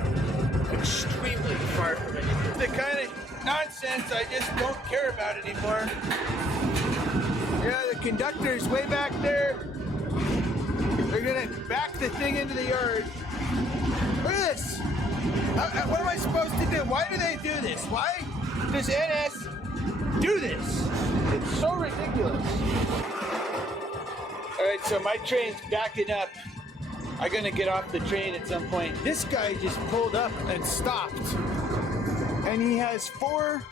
anything. The kind of nonsense I just don't care about anymore. Yeah, the conductor's way back there. They're gonna back the thing into the yard. Look at this. What am I supposed to do? Why do they do this? Why does NS do this? It's so ridiculous. All right, so my train's backing up. I'm gonna get off the train at some point. This guy just pulled up and stopped. And he has 4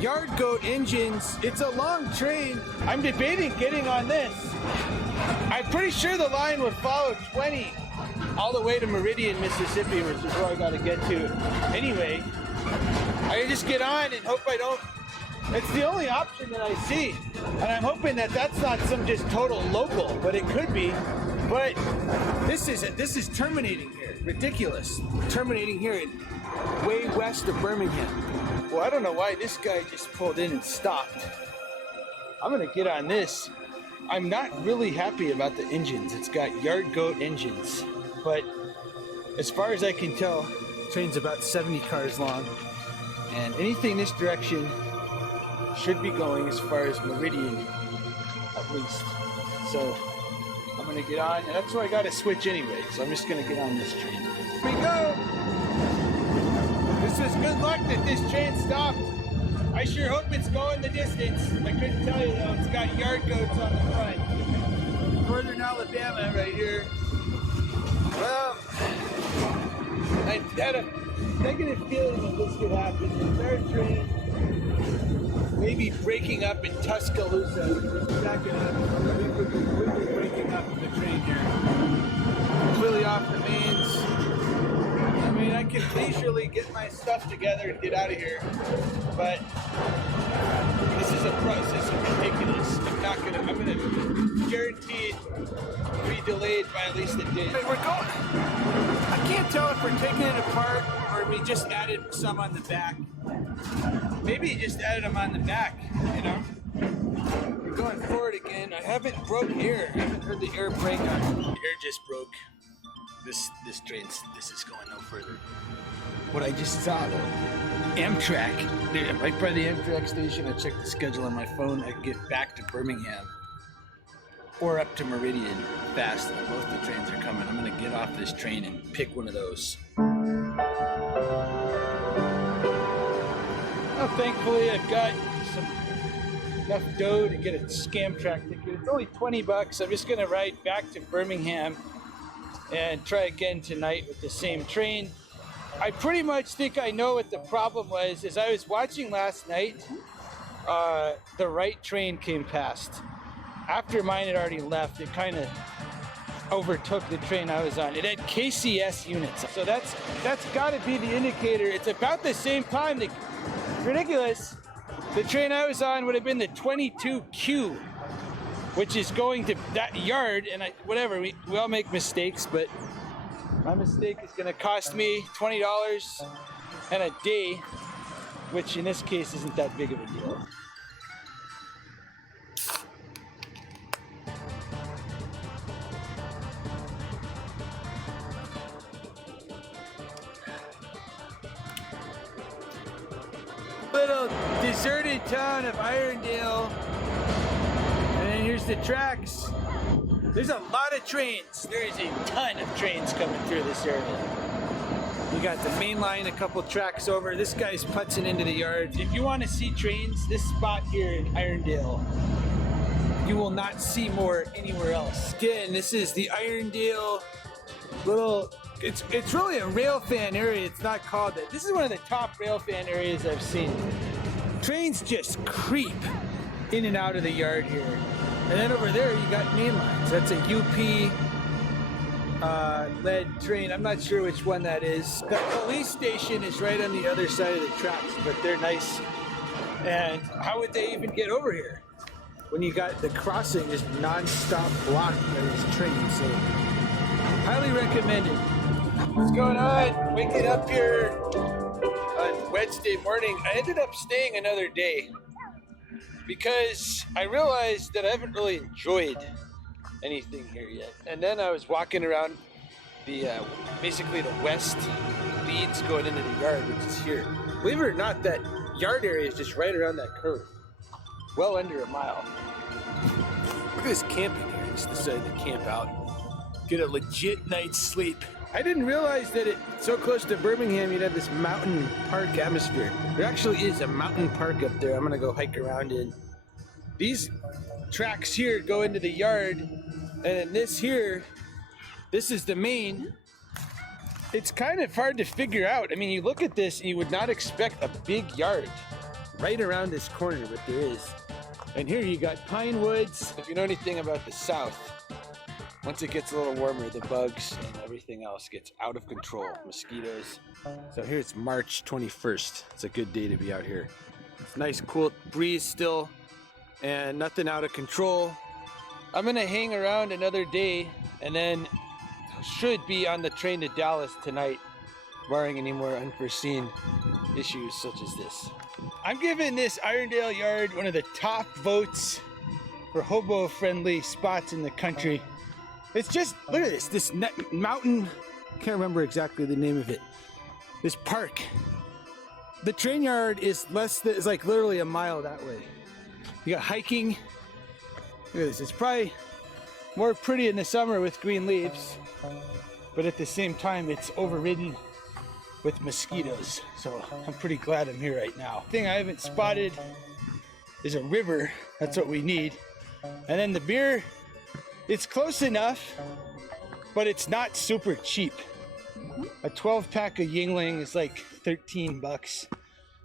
yard goat engines. It's a long train. I'm debating getting on this. I'm pretty sure the line would follow 20 all the way to Meridian, Mississippi, which is where I gotta get to. Anyway, I just get on and hope I don't. It's the only option that I see. And I'm hoping that that's not some just total local, but it could be. But this is terminating here. Ridiculous. Terminating here way west of Birmingham. Well, I don't know why this guy just pulled in and stopped. I'm gonna get on this. I'm not really happy about the engines. It's got yard goat engines. But as far as I can tell, the train's about 70 cars long. And anything this direction should be going as far as Meridian, at least. So I'm gonna get on, and that's where I gotta switch anyway. So I'm just gonna get on this train. Here we go! This is good luck that this train stopped. I sure hope it's going the distance. I couldn't tell you though, it's got yard goats on the front. Northern Alabama right here. Well, I had a negative feeling that this could happen. The third train maybe breaking up in Tuscaloosa. Just backing up. We could be completely breaking up the train here. Completely off the mains. I mean, I can leisurely get my stuff together and get out of here, but this is a process of ridiculous. I'm gonna guarantee be delayed by at least a day. We're going. I can't tell if we're taking it apart or we just added some on the back. Maybe you just added them on the back, you know? We're going forward again. I haven't broke air. I haven't heard the air break on. The air just broke. This is going no further. What I just saw though, Amtrak, right by the Amtrak station, I checked the schedule on my phone. I can get back to Birmingham or up to Meridian fast. Both the trains are coming. I'm gonna get off this train and pick one of those. Well, thankfully I've got enough dough to get a Scamtrack ticket. It's only $20. I'm just gonna ride back to Birmingham and try again tonight with the same train. I pretty much think I know what the problem was. As I was watching last night, the right train came past. After mine had already left, it kind of overtook the train I was on. It had KCS units, so that's got to be the indicator. It's about the same time. Ridiculous. The train I was on would have been the 22Q, which is going to that yard, and whatever, we all make mistakes, but my mistake is gonna cost me $20 and a day, which in this case isn't that big of a deal. Little deserted town of Irondale. And then here's the tracks. There's a lot of trains. There is a ton of trains coming through this area. You got the main line a couple tracks over. This guy's putzing into the yard. If you want to see trains, this spot here in Irondale, you will not see more anywhere else. Again, this is the Irondale little, it's really a rail fan area. It's not called that. This is one of the top rail fan areas I've seen. Trains just creep in and out of the yard here. And then over there, you got main lines. That's a UP led train. I'm not sure which one that is. The police station is right on the other side of the tracks, but they're nice. And how would they even get over here when you got the crossing is non-stop blocked by these trains? So highly recommended. What's going on? Waking up here on Wednesday morning. I ended up staying another day because I realized that I haven't really enjoyed anything here yet. And then I was walking around the basically the west leads going into the yard, which is here. Believe it or not, that yard area is just right around that curve. Well under a mile. Look at this camping here. I just decided to camp out. Get a legit night's sleep. I didn't realize that it's so close to Birmingham you'd have this mountain park atmosphere. There actually is a mountain park up there I'm gonna go hike around in. These tracks here go into the yard, and then this here, this is the main. It's kind of hard to figure out. I mean, you look at this and you would not expect a big yard right around this corner, but there is. And here you got pine woods. If you know anything about the South, once it gets a little warmer, the bugs and everything else gets out of control. Mosquitoes. So here it's March 21st. It's a good day to be out here. It's nice, cool breeze still, and nothing out of control. I'm gonna hang around another day and then should be on the train to Dallas tonight, barring any more unforeseen issues such as this. I'm giving this Irondale Yard one of the top votes for hobo-friendly spots in the country. It's just, look at this mountain, can't remember exactly the name of it. This park. The train yard is it's like literally a mile that way. You got hiking. Look at this, it's probably more pretty in the summer with green leaves, but at the same time it's overridden with mosquitoes. So I'm pretty glad I'm here right now. The thing I haven't spotted is a river. That's what we need. And then the beer, it's close enough, but it's not super cheap. A 12 pack of Yingling is like 13 bucks,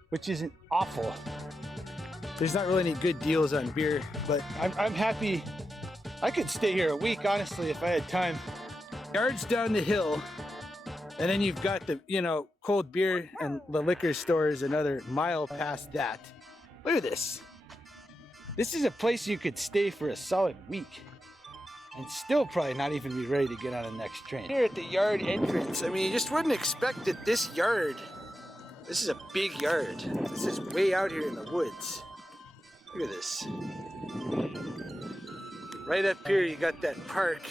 which isn't awful. There's not really any good deals on beer, but I'm happy. I could stay here a week, honestly, if I had time. Yards down the hill, and then you've got the, cold beer, and the liquor store is another mile past that. Look at this. This is a place you could stay for a solid week and still probably not even be ready to get on the next train. Here at the yard entrance, I mean, you just wouldn't expect that this is a big yard. This is way out here in the woods. Look at this. Right up here, you got that park.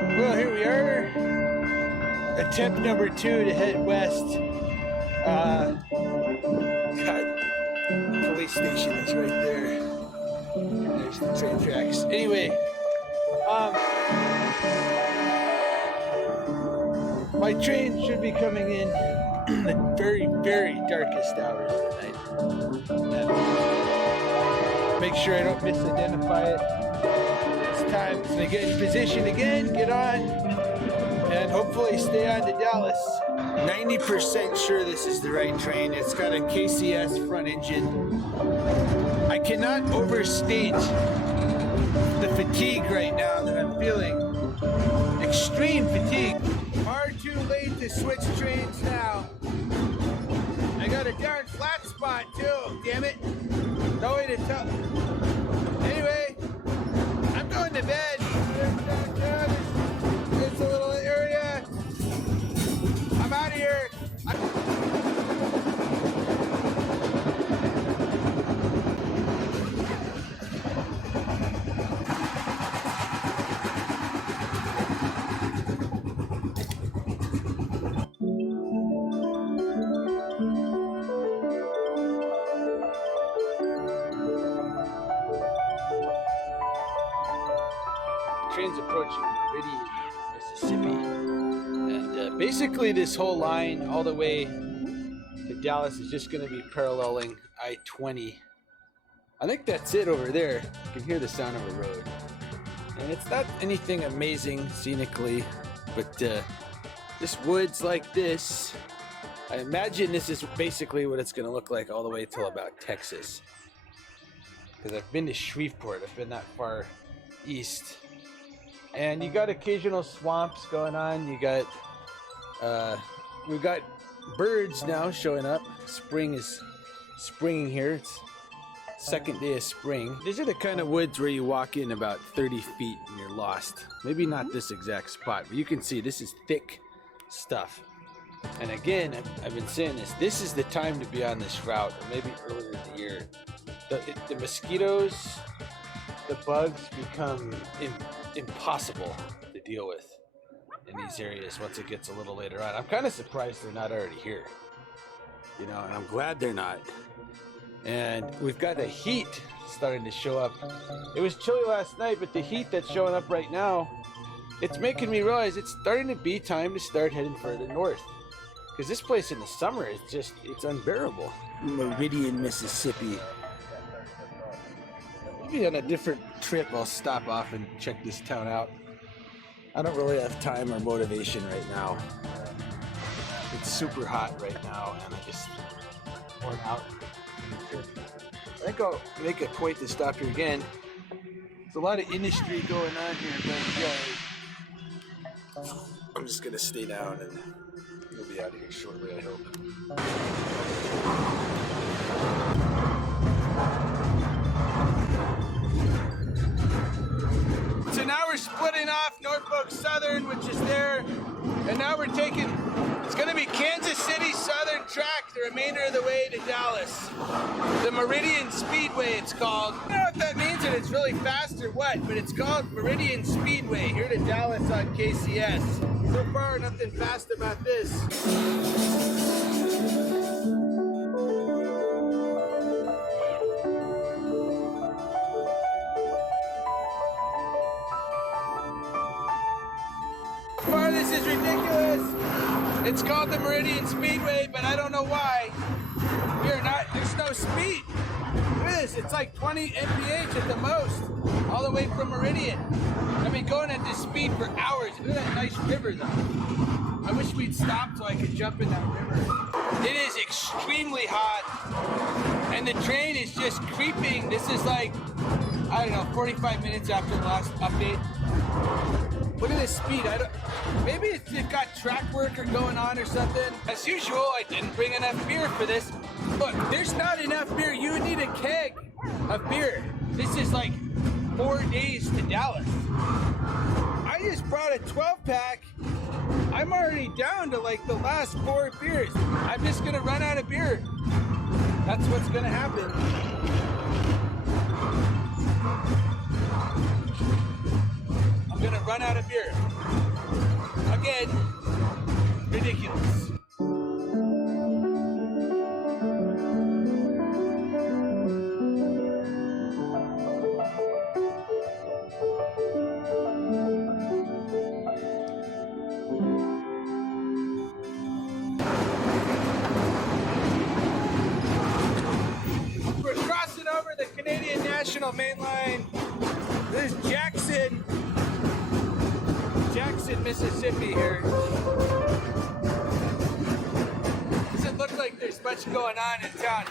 Well, here we are. Attempt number 2 to head west. God, police station is right there. There's the train tracks. Anyway, my train should be coming in the very, very darkest hours of the night. Make sure I don't misidentify it. It's time to get in position again, get on, and hopefully stay on to Dallas. 90% sure this is the right train. It's got a KCS front engine. I cannot overstate the fatigue right now that I'm feeling. Extreme fatigue. Far too late to switch trains now. I got a darn flat spot too, damn it. No way to tell. Anyway, I'm going to bed. It's a little area. I'm out of here. train's approaching Meridian, Mississippi. And basically this whole line all the way to Dallas is just going to be paralleling I-20. I think that's it over there. You can hear the sound of a road. And it's not anything amazing scenically, but just woods like this. I imagine this is basically what it's going to look like all the way till about Texas. Because I've been to Shreveport, I've been that far east. And you got occasional swamps going on. You got, we've got birds now showing up. Spring is springing here. It's second day of spring. These are the kind of woods where you walk in about 30 feet and you're lost. Maybe not this exact spot, but you can see this is thick stuff. And again, I've been saying this is the time to be on this route, or maybe earlier in the year. The mosquitoes, the bugs become impossible to deal with in these areas once it gets a little later on. I'm kind of surprised they're not already here, you know, and I'm glad they're not. And we've got the heat starting to show up. It was chilly last night, but the heat that's showing up right now, it's making me realize it's starting to be time to start heading further north. Because this place in the summer is just, it's unbearable. Meridian, Mississippi. Maybe on a different trip I'll stop off and check this town out. I don't really have time or motivation right now. It's super hot right now and I just worn out. I think I'll make a point to stop here again. There's a lot of industry going on here, but I'm just gonna stay down and we'll be out of here shortly, I hope. So now we're splitting off Norfolk Southern, which is there, and now we're taking, it's gonna be Kansas City Southern Track the remainder of the way to Dallas. The Meridian Speedway, it's called. I don't know if that means that it's really fast or what, but it's called Meridian Speedway, here to Dallas on KCS. So far, nothing fast about this. So far, this is ridiculous. It's called the Meridian Speedway, but I don't know why. There's no speed. Look at this, it's like 20 mph at the most, all the way from Meridian. I've been going at this speed for hours. Look at that nice river though. I wish we'd stop so I could jump in that river. It is extremely hot, and the train is just creeping. This is like, I don't know, 45 minutes after the last update. Look at this speed. Maybe it's got track work going on or something. As usual, I didn't bring enough beer for this. Look, there's not enough beer. You need a keg of beer. This is like 4 days to Dallas. I just brought a 12-pack. I'm already down to like the last 4 beers. I'm just gonna run out of beer. That's what's gonna happen. I'm gonna run out of beer. Again, ridiculous. We're crossing over the Canadian National Main Line. This is Jackson, Mississippi here. Doesn't look like there's much going on in town.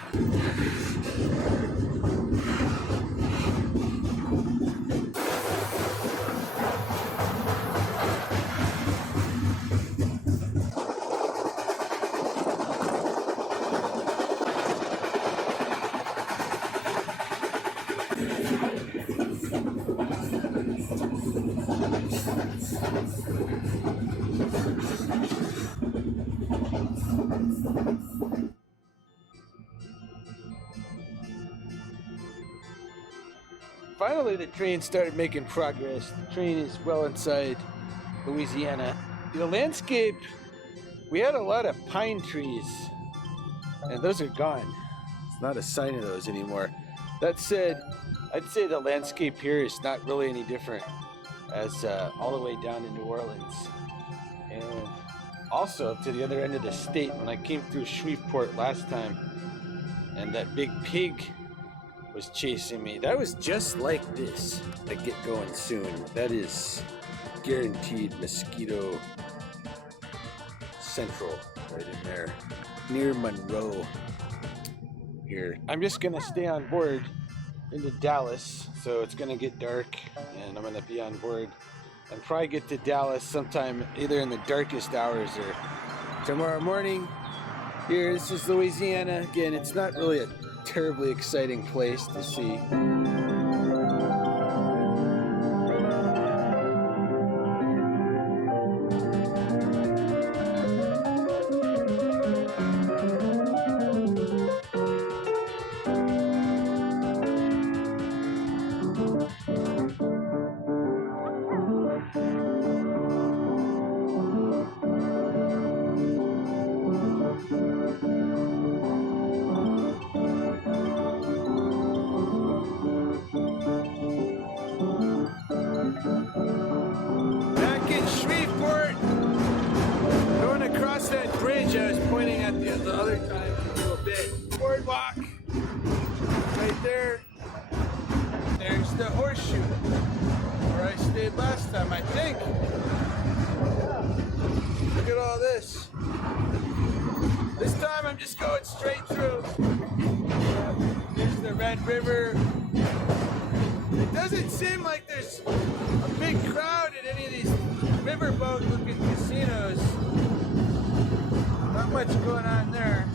Finally, the train started making progress. The train is well inside Louisiana. The landscape, we had a lot of pine trees, and those are gone. It's not a sign of those anymore. That said, I'd say the landscape here is not really any different. as all the way down to New Orleans, and also to the other end of the state when I came through Shreveport last time, and that big pig was chasing me. That was just like this. I get going soon. That is guaranteed mosquito central right in there near Monroe here. I'm just gonna stay on board into Dallas, so it's gonna get dark and I'm gonna be on board and probably get to Dallas sometime either in the darkest hours or tomorrow morning. Here, this is Louisiana. Again, it's not really a terribly exciting place to see. I was pointing at the other time a little bit. Boardwalk. Right there. There's the horseshoe where I stayed last time, I think. Look at all this. This time I'm just going straight through. There's the Red River. It doesn't seem like there's a big crowd at any of these riverboat looking casinos. Not much going on there.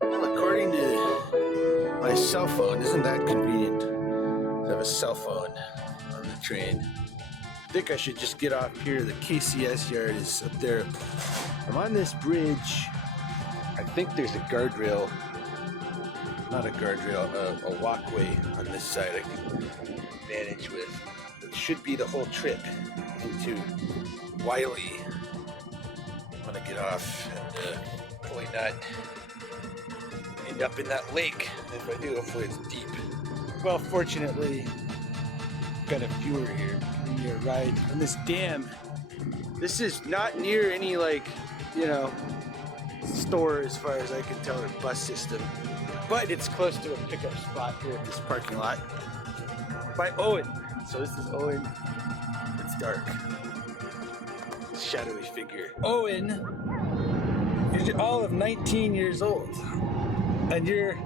Well, according to my cell phone, isn't that convenient to have a cell phone on the train? I think I should just get off here. The KCS yard is up there. I'm on this bridge. I think there's a guardrail, not a guardrail, a walkway on this side I can manage with. It should be the whole trip into Wiley. I'm gonna get off and hopefully not end up in that lake. If I do, hopefully it's deep. Well, fortunately, I've got a viewer here giving me a ride on this dam. This is not near any, like, you know, store as far as I can tell, or bus system, but it's close to a pickup spot here in this parking lot by Owen. So this is Owen. It's dark. Shadowy figure. Owen is all of 19 years old, and you're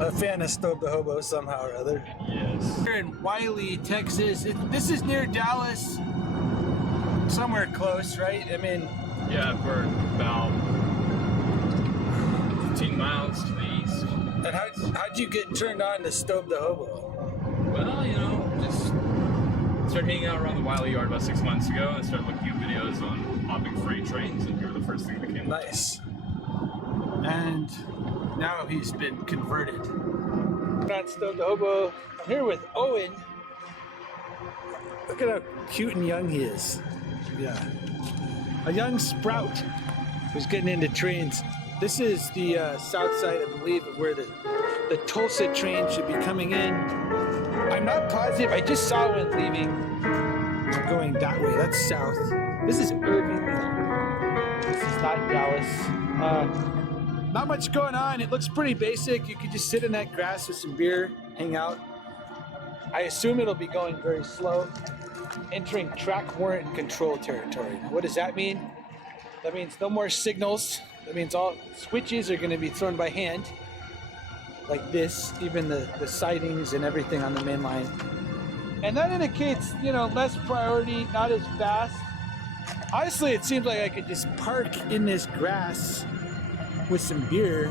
a fan of Stobe the Hobo somehow or other. Yes. We're in Wiley, Texas. This is near Dallas, somewhere close, right? I mean, yeah, we're about 15 miles to the east. And how'd you get turned on to Stobe the Hobo? Well, you know, just started hanging out around the Wiley yard about 6 months ago and started looking at videos on hopping freight trains, and you were the first thing that came up. Nice. And now he's been converted. Not Stobe the Hobo. I'm here with Owen. Look at how cute and young he is. Yeah. A young sprout who's getting into trains. This is the south side, I believe, of where the Tulsa train should be coming in. I'm not positive. I just saw one leaving, going that way. That's south. This is Irving. This is not Dallas. Not much going on. It looks pretty basic. You could just sit in that grass with some beer, hang out. I assume it'll be going very slow. Entering track warrant control territory. What does that mean? That means no more signals. That means all switches are going to be thrown by hand, like this, even the sidings and everything on the main line. And that indicates, you know, less priority, not as fast. Honestly, it seems like I could just park in this grass with some beer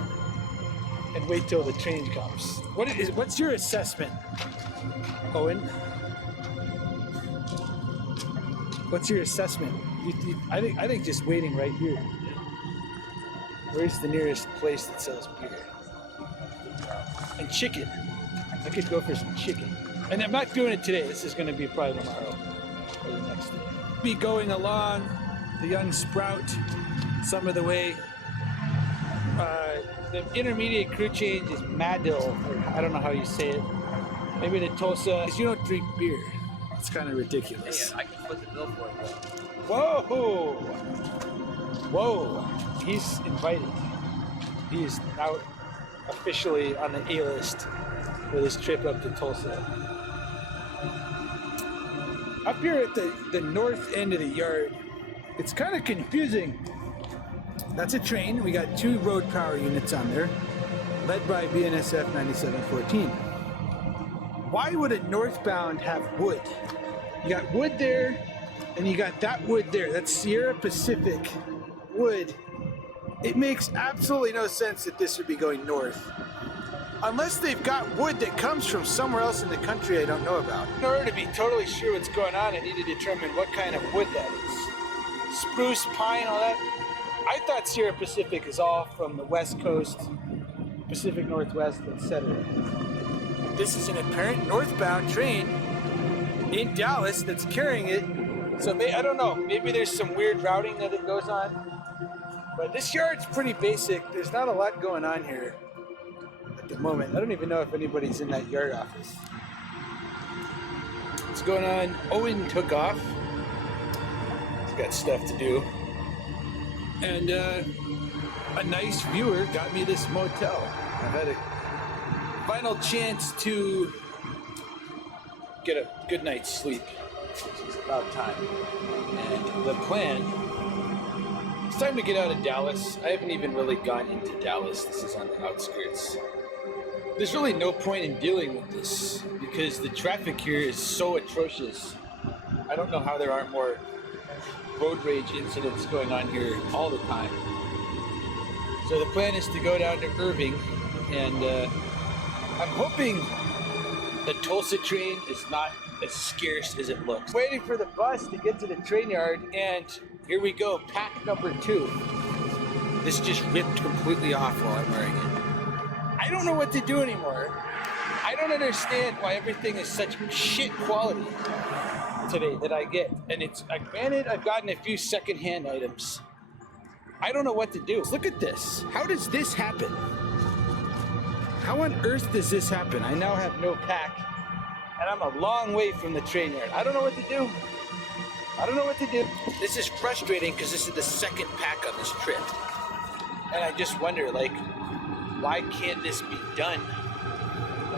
and wait till the train comes. What's your assessment, Owen? What's your assessment? I think just waiting right here. Where's the nearest place that sells beer? And chicken. I could go for some chicken. And I'm not doing it today. This is going to be probably tomorrow or the next day. Be going along the young sprout some of the way. The intermediate crew change is Madill, or I don't know how you say it. Maybe the Tulsa. You don't drink beer. It's kind of ridiculous. Yeah, I can foot the bill for it. Whoa! Whoa! He's invited. He is now officially on the A-list for this trip up to Tulsa. Up here at the north end of the yard, it's kind of confusing. That's a train. We got 2 road power units on there, led by BNSF 9714. Why would a northbound have wood? You got wood there, and you got that wood there. That's Sierra Pacific wood. It makes absolutely no sense that this would be going north. Unless they've got wood that comes from somewhere else in the country I don't know about. In order to be totally sure what's going on, I need to determine what kind of wood that is. Spruce, pine, all that. I thought Sierra Pacific is all from the West Coast, Pacific Northwest, etc. This is an apparent northbound train in Dallas that's carrying it. So I don't know, maybe there's some weird routing that it goes on. But this yard's pretty basic. There's not a lot going on here at the moment. I don't even know if anybody's in that yard office. What's going on? Owen took off. He's got stuff to do. And a nice viewer got me this motel. I've had a final chance to get a good night's sleep, which is about time. And the plan, it's time to get out of Dallas. I haven't even really gone into Dallas. This is on the outskirts. There's really no point in dealing with this because the traffic here is so atrocious. I don't know how there aren't more road rage incidents going on here all the time. So the plan is to go down to Irving, and I'm hoping the Tulsa train is not as scarce as it looks. Waiting for the bus to get to the train yard, and here we go, pack number 2. This just ripped completely off while I'm wearing it. I don't know what to do anymore. I don't understand why everything is such shit quality today that I get. And it's, granted, I've gotten a few secondhand items. I don't know what to do. Look at this. How does this happen? How on earth does this happen? I now have no pack, and I'm a long way from the train yard. I don't know what to do. I don't know what to do. This is frustrating because this is the second pack on this trip. And I just wonder, like, why can't this be done?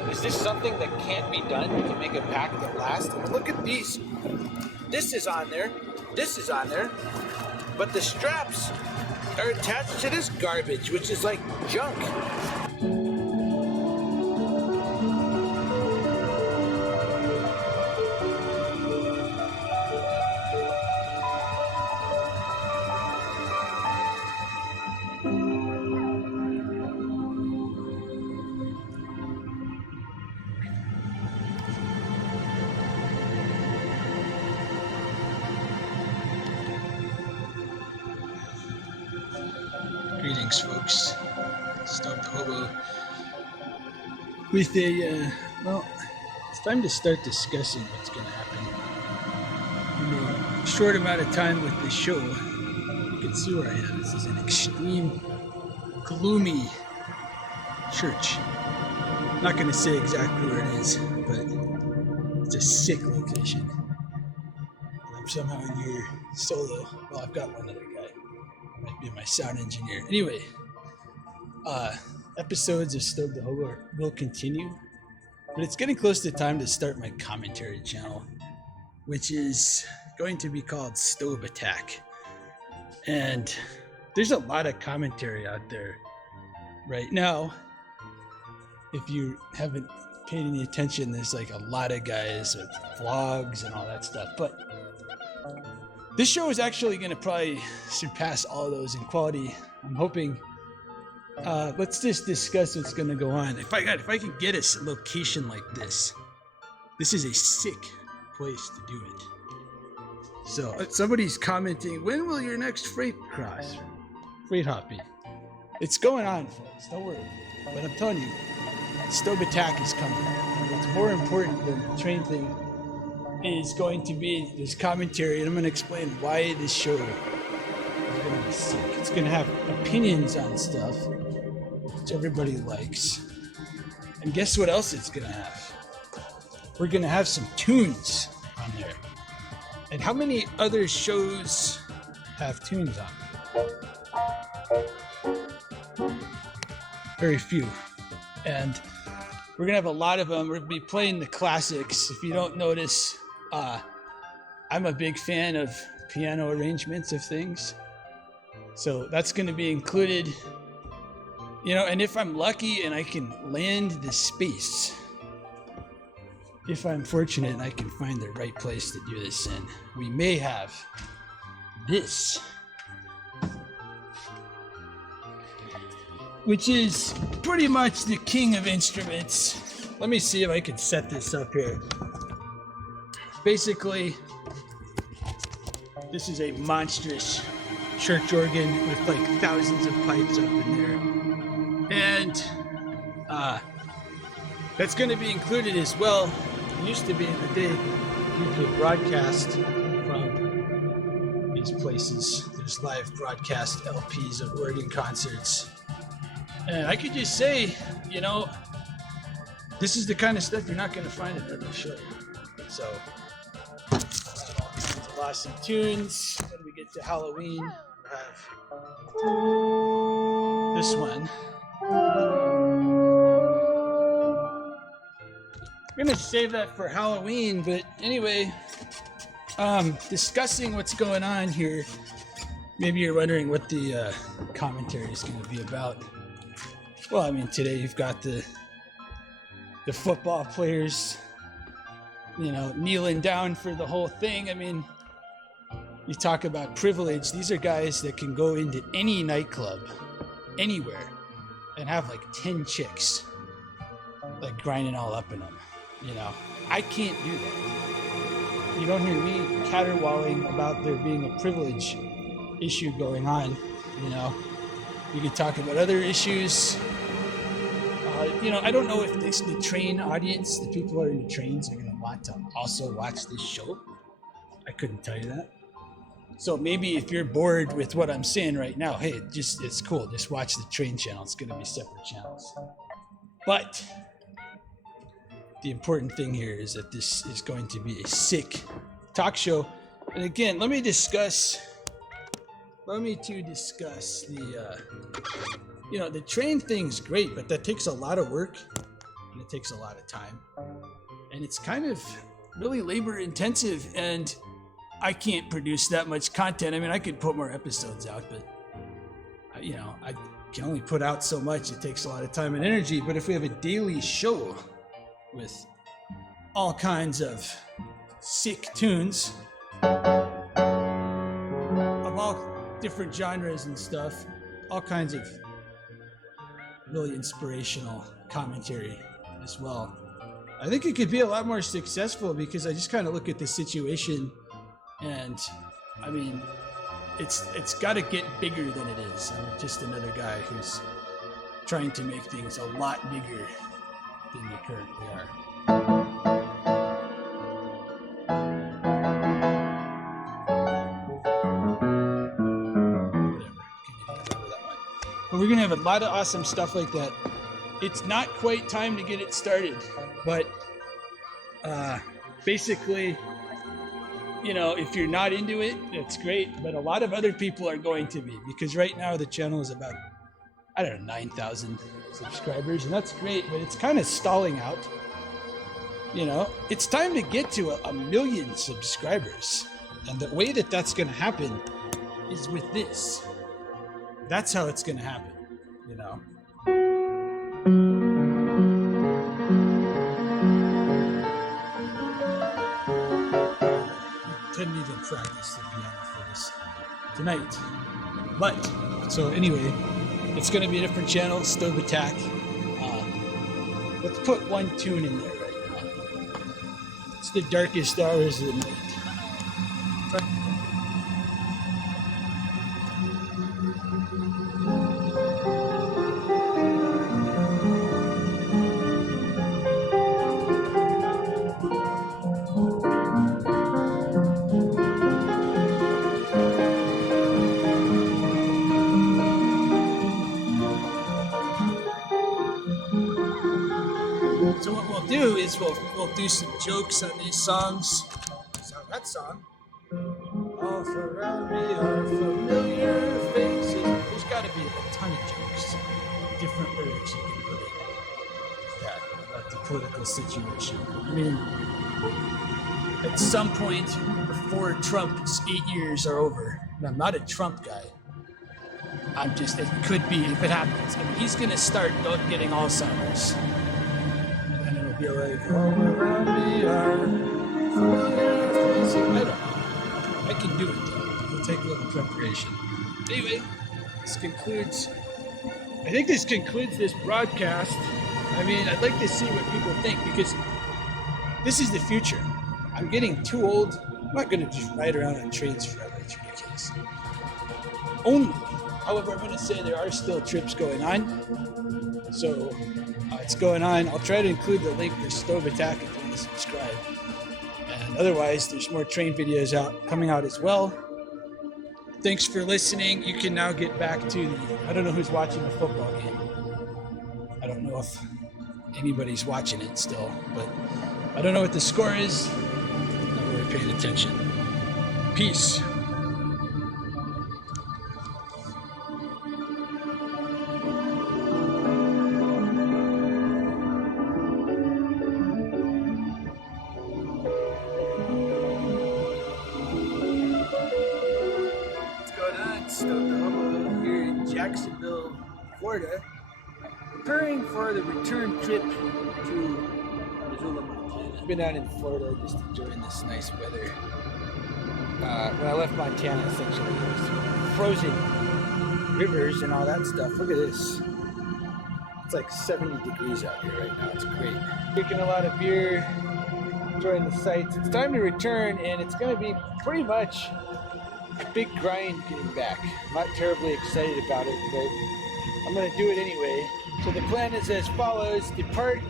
Is this something that can't be done to make a pack that lasts? Look at these. This is on there. This is on there. But the straps are attached to this garbage, which is like junk. Greetings, folks. Stop the hobo. With a, well, it's time to start discussing what's going to happen. In a short amount of time with this show, you can see where I am. This is an extreme, gloomy church. I'm not going to say exactly where it is, but it's a sick location. And I'm somehow in here solo. Well, I've got one other guy. Might be my sound engineer. Anyway, episodes of Stoke the Hobo will continue, but it's getting close to time to start my commentary channel, which is going to be called Stove Attack. And there's a lot of commentary out there right now. If you haven't paid any attention, there's like a lot of guys with vlogs and all that stuff, but this show is actually going to probably surpass all of those in quality. I'm hoping. Let's just discuss what's going to go on. If I can get a location like this is a sick place to do it. So somebody's commenting, when will your next freight hopping? It's going on, folks. Don't worry. But I'm telling you, Stove Attack is coming. What's more important than the train thing is going to be this commentary, and I'm going to explain why this show be sick. It's going to have opinions on stuff, which everybody likes. And guess what else it's going to have? We're going to have some tunes on there. And how many other shows have tunes on? Very few. And we're gonna have a lot of them. We're gonna be playing the classics. If you don't notice, I'm a big fan of piano arrangements of things. So that's gonna be included. And if I'm lucky and I can land the space, if I'm fortunate and I can find the right place to do this in, we may have this, which is pretty much the king of instruments. Let me see if I can set this up here. Basically, this is a monstrous church organ with like thousands of pipes up in there. And that's going to be included as well. It used to be in the day you could broadcast from these places. There's live broadcast LPs of organ concerts. And I could just say, this is the kind of stuff you're not going to find at every show. So, awesome tunes. When we get to Halloween, we'll have this one. We're going to save that for Halloween, but anyway, discussing what's going on here. Maybe you're wondering what the commentary is going to be about. Well, I mean, today you've got the football players, kneeling down for the whole thing. I mean, you talk about privilege. These are guys that can go into any nightclub, anywhere, and have like 10 chicks, like grinding all up in them. I can't do that. You don't hear me caterwauling about there being a privilege issue going on. You could talk about other issues. I don't know if the train audience, the people who are into trains, are going to want to also watch this show. I couldn't tell you that. So maybe if you're bored with what I'm saying right now, hey, it's cool. Just watch the train channel. It's going to be separate channels. But the important thing here is that this is going to be a sick talk show. And again, let me discuss the train thing's great, but that takes a lot of work and it takes a lot of time. And it's kind of really labor intensive, and I can't produce that much content. I mean, I could put more episodes out, but I can only put out so much. It takes a lot of time and energy. But if we have a daily show with all kinds of sick tunes of all different genres and stuff, all kinds of really inspirational commentary as well, I think it could be a lot more successful, because I just kind of look at the situation, and I mean, it's got to get bigger than it is. I'm just another guy who's trying to make things a lot bigger than they currently are. But we're going to have a lot of awesome stuff like that. It's not quite time to get it started, but basically, if you're not into it, that's great. But a lot of other people are going to be, because right now the channel is about, 9,000 subscribers, and that's great, but it's kind of stalling out. It's time to get to a million subscribers. And the way that that's going to happen is with this. That's how it's going to happen, Didn't even practice the piano for this tonight. But, so anyway, it's going to be a different channel, Stove Attack. Let's put one tune in there right now. It's the darkest hours of the night. we'll do some jokes on these songs. So that song. All around me are familiar faces. There's got to be a ton of jokes, different lyrics you can put in that about the political situation. I mean, at some point before Trump's 8 years are over, and I'm not a Trump guy, it could be, if it happens, I mean, he's going to start getting Alzheimer's. And then it'll be like, all around me are familiar faces. I don't know. I can do it though. It'll take a little preparation. Anyway, I think this concludes this broadcast. I mean, I'd like to see what people think because this is the future. I'm getting too old. I'm not going to just ride around on trains forever. It's ridiculous. However, I'm going to say there are still trips going on. So it's going on. I'll try to include the link for Stove Attack if you want to subscribe. And otherwise, there's more train videos coming out as well. Thanks for listening. You can now get back to I don't know who's watching the football game. I don't know if anybody's watching it still, but I don't know what the score is. I'm not really paying attention. Peace. Jacksonville, Florida, preparing for the return trip to Missoula, Montana. I've been down in Florida just enjoying this nice weather. When I left Montana, essentially, it was frozen rivers and all that stuff. Look at this. It's like 70 degrees out here right now. It's great. Drinking a lot of beer, enjoying the sights. It's time to return, and it's going to be pretty much a big grind getting back. I'm not terribly excited about it, but I'm going to do it anyway. So the plan is as follows: depart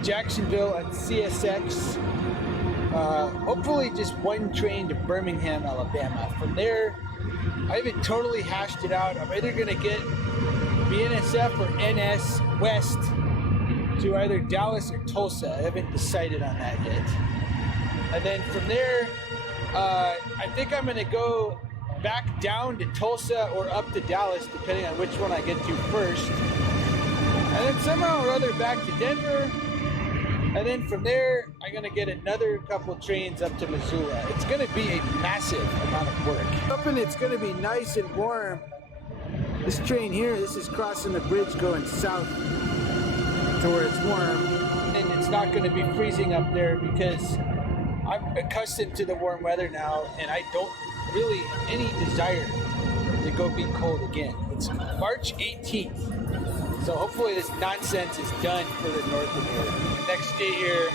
Jacksonville on CSX, hopefully just one train to Birmingham, Alabama. From there, I haven't totally hashed it out. I'm either going to get BNSF or NS West to either Dallas or Tulsa. I haven't decided on that yet. And then from there, I think I'm going to go back down to Tulsa or up to Dallas, depending on which one I get to first. And then somehow or other back to Denver. And then from there, I'm going to get another couple trains up to Missoula. It's going to be a massive amount of work. Up and it's going to be nice and warm. This train here, this is crossing the bridge going south to where it's warm. And it's not going to be freezing up there because I'm accustomed to the warm weather now, and I don't really have any desire to go be cold again. It's March 18th, so hopefully this nonsense is done for the north of here. Next day here,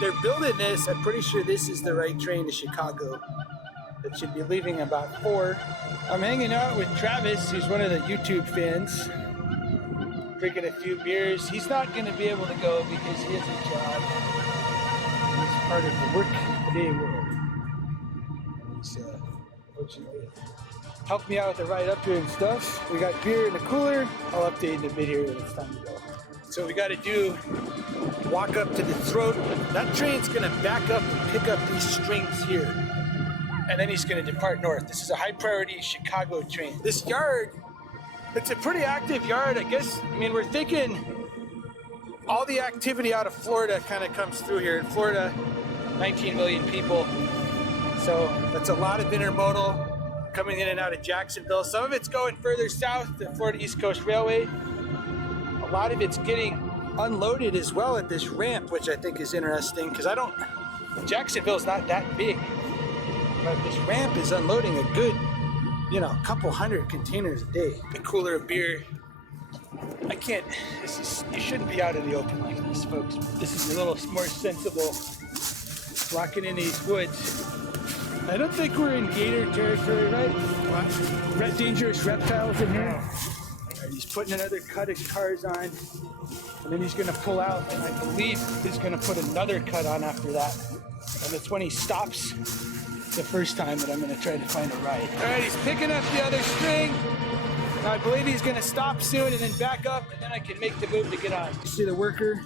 they're building this. I'm pretty sure this is the right train to Chicago. It should be leaving about 4. I'm hanging out with Travis, who's one of the YouTube fans, drinking a few beers. He's not going to be able to go because he has a job. Part of the work-day world. He's fortunately helped me out with the ride up here and stuff. We got beer in the cooler. I'll update in a bit here when it's time to go. So we got to walk up to the throat. That train's going to back up and pick up these strings here. And then he's going to depart north. This is a high priority Chicago train. This yard, it's a pretty active yard, I guess. I mean, we're thinking all the activity out of Florida kind of comes through here. In Florida, 19 million people. So that's a lot of intermodal coming in and out of Jacksonville. Some of it's going further south, the Florida East Coast Railway. A lot of it's getting unloaded as well at this ramp, which I think is interesting because Jacksonville's not that big. But this ramp is unloading a good, couple hundred containers a day. A cooler of beer. You shouldn't be out in the open like this, folks. This is a little more sensible, walking in these woods. I don't think we're in gator territory, right? What? Dangerous reptiles in here. Right, he's putting another cut of cars on, and then he's gonna pull out, and I believe he's gonna put another cut on after that. And that's when he stops the first time that I'm gonna try to find a ride. All right, he's picking up the other string. I believe he's going to stop soon and then back up, and then I can make the move to get on. You see the worker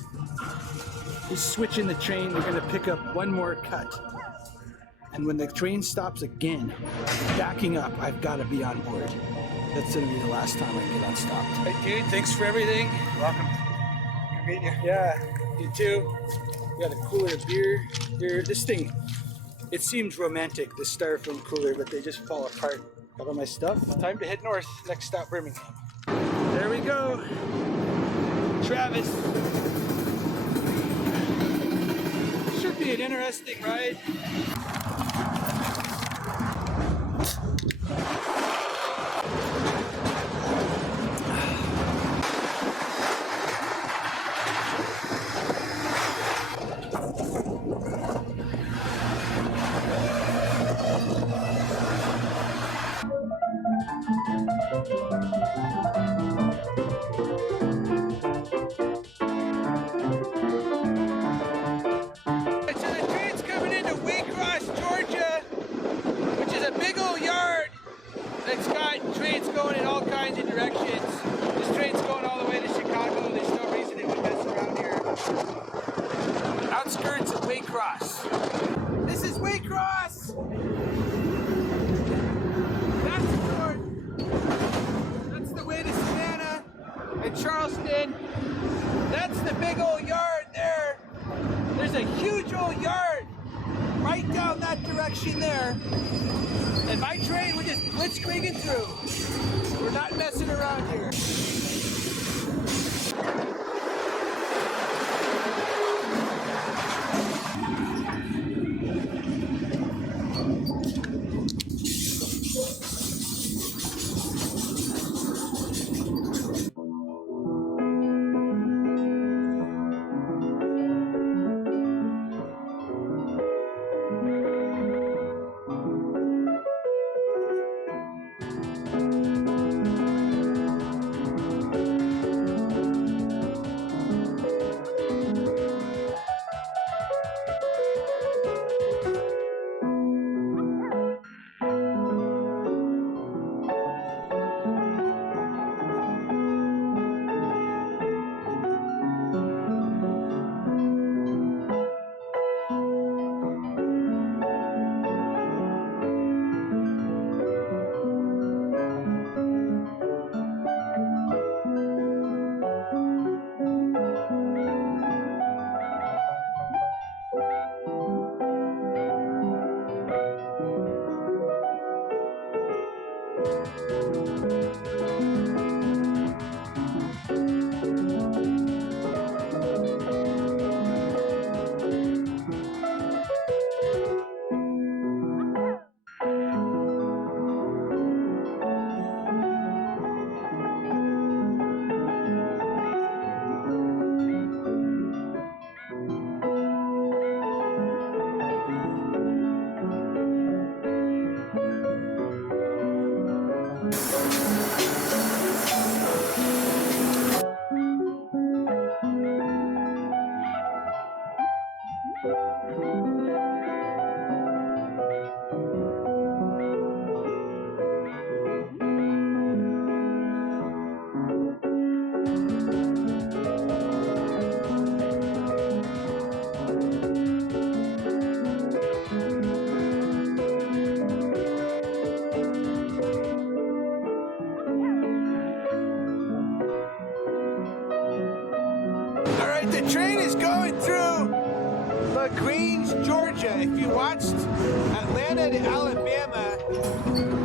is switching the train. We're gonna pick up one more cut. And when the train stops again, backing up, I've gotta be on board. That's gonna be the last time I get unstopped. Hey, dude, thanks for everything. Welcome. Good meeting you. Yeah, you too. Got a cooler of beer here. This thing, it seems romantic, this styrofoam cooler, but they just fall apart. Got all my stuff. Time to head north. Next stop, Birmingham. There we go. Travis. Should be an interesting ride. This is Waycross! That's north. That's the way to Savannah and Charleston. That's the big old yard there. There's a huge old yard right down that direction there. And my train, we're just blitzkrieging through. We're not messing around here. The train is going through LaGrange, Georgia. If you watched Atlanta to Alabama,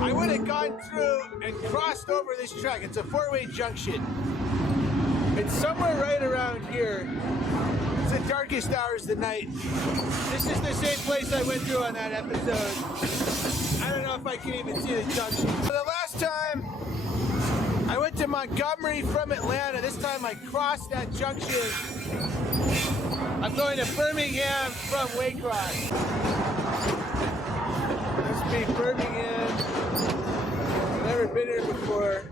I would have gone through and crossed over this track. It's a four-way junction. It's somewhere right around here. It's the darkest hours of the night. This is the same place I went through on that episode. I don't know if I can even see the junction. For the last time, I went to Montgomery from Atlanta. This time I crossed that junction. I'm going to Birmingham from Waycross. Must be Birmingham. Never been here before.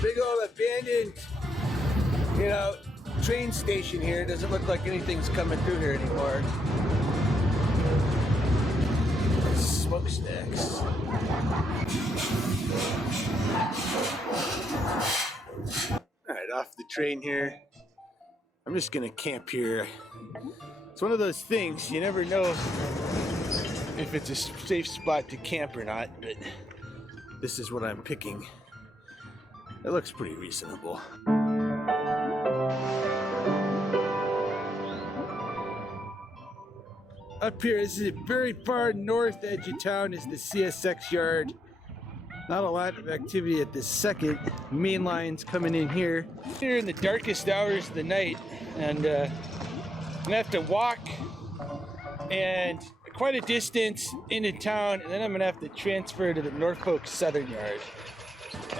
Big old abandoned, train station here. Doesn't look like anything's coming through here anymore. smokestacks. Alright, off the train here. I'm just gonna camp here. It's one of those things, you never know if it's a safe spot to camp or not, but this is what I'm picking. It looks pretty reasonable. Up here, this is very far north edge of town, is the CSX yard. Not a lot of activity at the second. Main line's coming in here. Here in the darkest hours of the night, and I'm gonna have to walk and quite a distance into town, and then I'm gonna have to transfer to the Norfolk Southern Yard.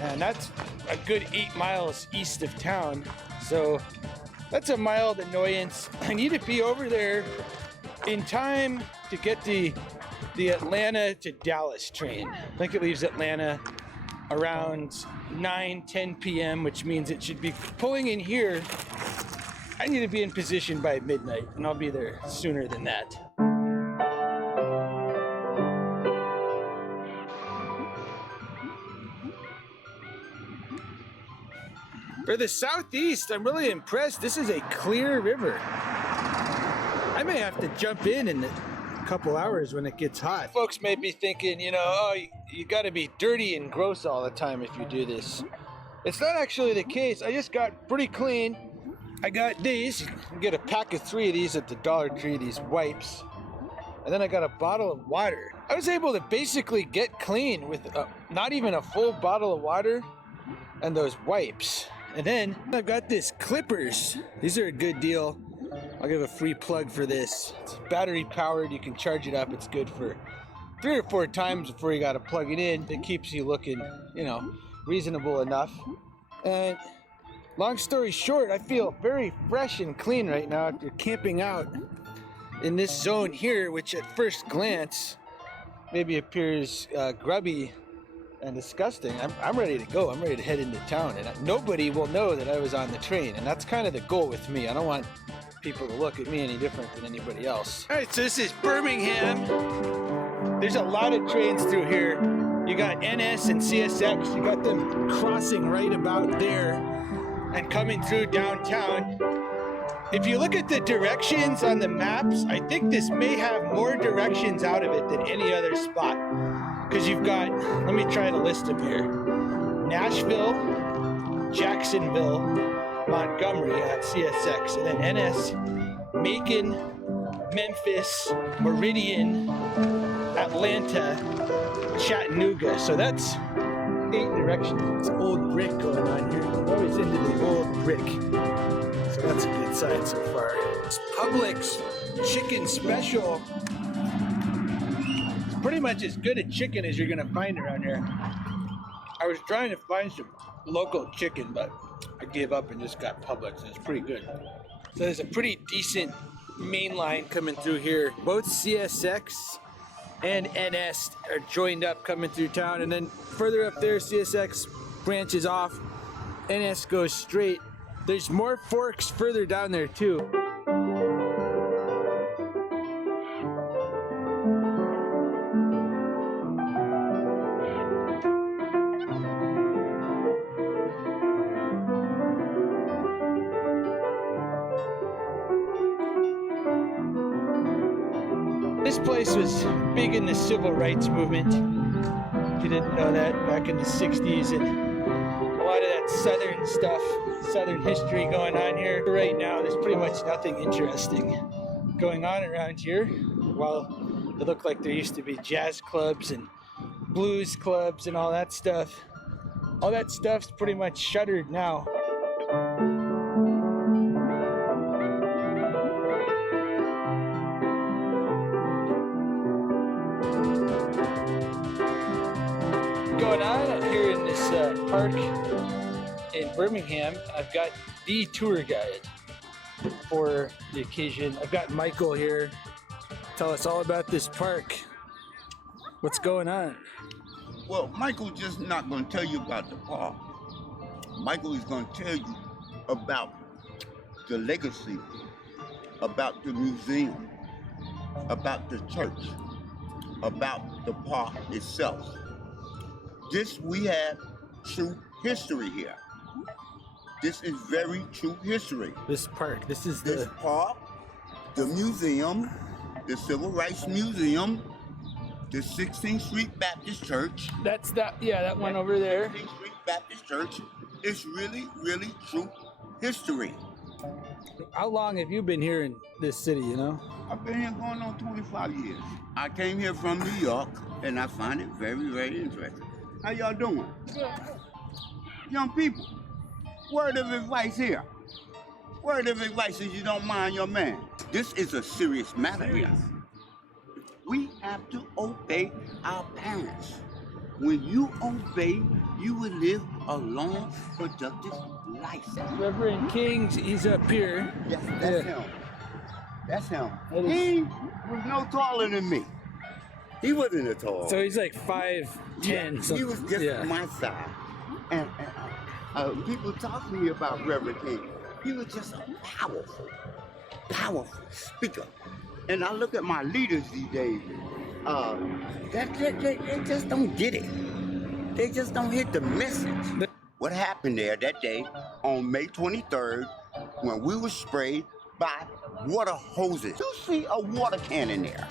And that's a good 8 miles east of town. So that's a mild annoyance. I need to be over there in time to get the Atlanta to Dallas train. I think it leaves Atlanta around 9-10 p.m., which means it should be pulling in here. I need to be in position by midnight, and I'll be there sooner than that. For the southeast, I'm really impressed. This is a clear river. I may have to jump in a couple hours when it gets hot. Folks may be thinking, you know, oh, you gotta be dirty and gross all the time if you do this. It's not actually the case. I just got pretty clean. I got these. You can get a pack of 3 of these at the Dollar Tree, these wipes. And then I got a bottle of water. I was able to basically get clean with not even a full bottle of water and those wipes. And then I've got this clippers. These are a good deal. I'll give a free plug for this. It's battery powered. You can charge it up. It's good for 3 or 4 times before you got to plug it in. It keeps you looking, you know, reasonable enough. And long story short, I feel very fresh and clean right now after camping out in this zone here, which at first glance maybe appears grubby and disgusting. I'm ready to go. I'm ready to head into town, and nobody will know that I was on the train, and that's kind of the goal with me. I don't want people to look at me any different than anybody else. All right, so this is Birmingham. There's a lot of trains through here. You got NS and CSX. You got them crossing right about there and coming through downtown. If you look at the directions on the maps, I think this may have more directions out of it than any other spot. Because you've got, let me try to list them here. Nashville, Jacksonville, Montgomery at CSX, and then NS, Macon, Memphis, Meridian, Atlanta, Chattanooga. So that's 8 directions. It's old brick going on here. I'm always into the old brick. So that's a good sign so far. It's Publix chicken special. Pretty much as good a chicken as you're gonna find around here. I was trying to find some local chicken, but I gave up and just got Publix, and it's pretty good. So there's a pretty decent main line coming through here. Both CSX and NS are joined up coming through town, and then further up there, CSX branches off, NS goes straight. There's more forks further down there too. This place was big in the civil rights movement. If you didn't know that, back in the 60s, and a lot of that southern stuff, southern history going on here. Right now, there's pretty much nothing interesting going on around here. While it looked like there used to be jazz clubs and blues clubs and all that stuff stuff's pretty much shuttered now. Going on out here in this park in Birmingham, I've got the tour guide for the occasion. I've got Michael here. Tell us all about this park. What's going on? Well, Michael's just not going to tell you about the park. Michael is going to tell you about the legacy, about the museum, about the church, about the park itself. This, we have true history here. This is very true history. This park, this is This park, the museum, the Civil Rights Museum, the 16th Street Baptist Church. that's that, yeah, that one over there. 16th Street Baptist Church is really, really true history. How long have you been here in this city, you know? I've been here going on 25 years. I came here from New York, and I find it very, very interesting. How y'all doing? Young people, word of advice here. Word of advice is you don't mind your man. This is a serious matter here. We have to obey our parents. When you obey, you will live a long, productive life. Reverend King's, he's up here. Yes, that's him. That's him. He was no taller than me. He wasn't a tall. So he's like 5'10". Yeah, he was just my size. And people talk to me about Reverend King. He was just a powerful speaker. And I look at my leaders these days. They just don't get it. They just don't hit the message. What happened there that day on May 23rd when we were sprayed by water hoses? You see a water cannon there.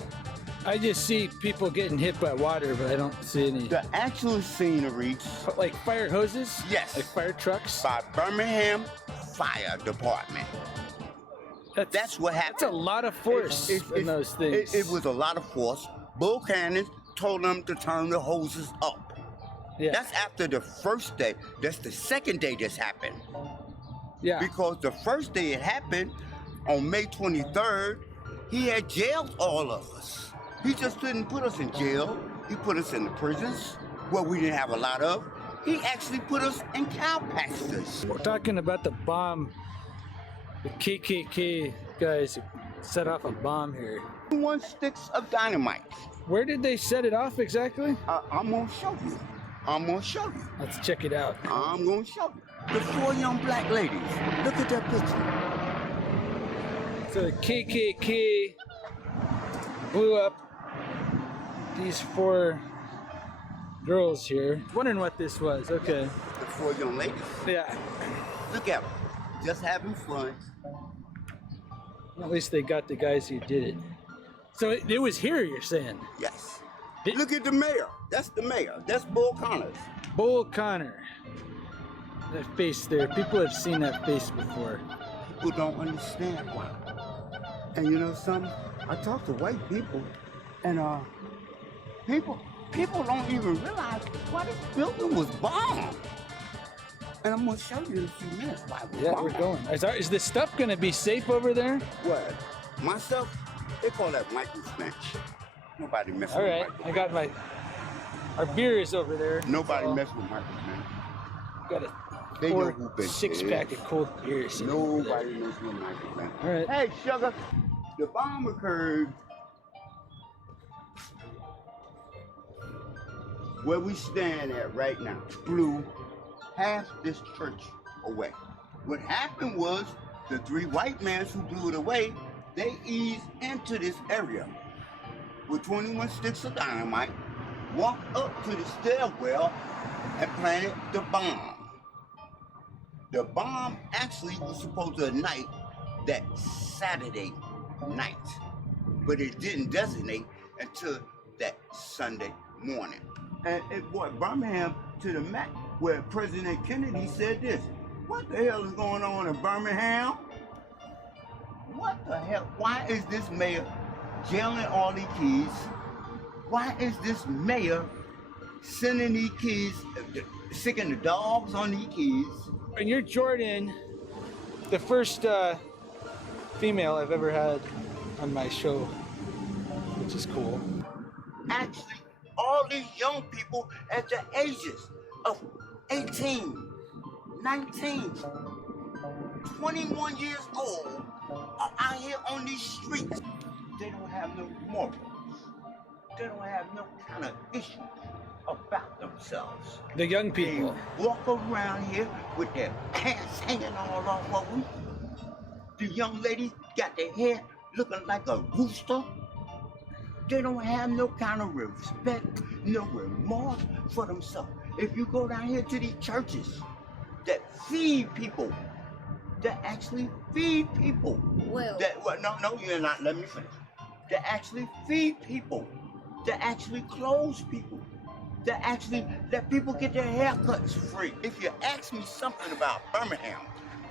I just see people getting hit by water, but I don't see any. The actual scenery. Like fire hoses? Yes. Like fire trucks? By Birmingham Fire Department. That's what happened. That's a lot of force in those things. It was a lot of force. Bull Cannons told them to turn the hoses up. Yeah. That's after the first day. That's the second day this happened. Yeah. Because the first day it happened, on May 23rd, he had jailed all of us. He just didn't put us in jail. He put us in the prisons, where we didn't have a lot of. He actually put us in cow pastures. We're talking about the bomb. The KKK guys set off a bomb here. 1 sticks of dynamite. Where did they set it off exactly? I'm gonna show you. I'm gonna show you. Let's check it out. I'm gonna show you. The 4 young black ladies. Look at that picture. So the KKK blew up these 4 girls here. Wondering what this was. Okay. The 4 young ladies. Yeah. Look at them. Just having fun. At least they got the guys who did it. So it was here, you're saying? Yes. Look at the mayor. That's the mayor. That's Bull Connors. Bull Connor. That face there. People have seen that face before. People don't understand why. And you know something? I talk to white people, and people don't even realize why this building was bombed. And I'm gonna show you in a few minutes why it was bombed. We're going. Is this stuff gonna be safe over there? What? Myself? They call that Michael Stench. Nobody messes All with right, Michael. I got our beer is over there. Nobody so messes with Michael Stench. got a They know who been 6-pack of cold beer. Nobody messes with Michael Stench. All right. Hey, sugar. The bomb occurred where we stand at right now. Blew half this church away. What happened was the 3 white men who blew it away, they eased into this area with 21 sticks of dynamite, walked up to the stairwell, and planted the bomb. The bomb actually was supposed to ignite that Saturday night, but it didn't designate until that Sunday morning. And it brought Birmingham to the map where President Kennedy said this: what the hell is going on in Birmingham? What the hell? Why is this mayor jailing all these kids? Why is this mayor sending these kids, sicking the dogs on these kids? And you're Jordan, the first female I've ever had on my show, which is cool. Actually, all these young people at the ages of 18, 19, 21 years old are out here on these streets. They don't have no morals. They don't have no kind of issues about themselves. The young people. They walk around here with their pants hanging all off of them. The young ladies got their hair looking like a rooster. They don't have no kind of respect, no remorse for themselves. If you go down here to these churches that feed people, that actually feed people. Well, No, you're not. Let me finish. That actually feed people, that actually clothe people, that actually let people get their haircuts free. If you ask me something about Birmingham,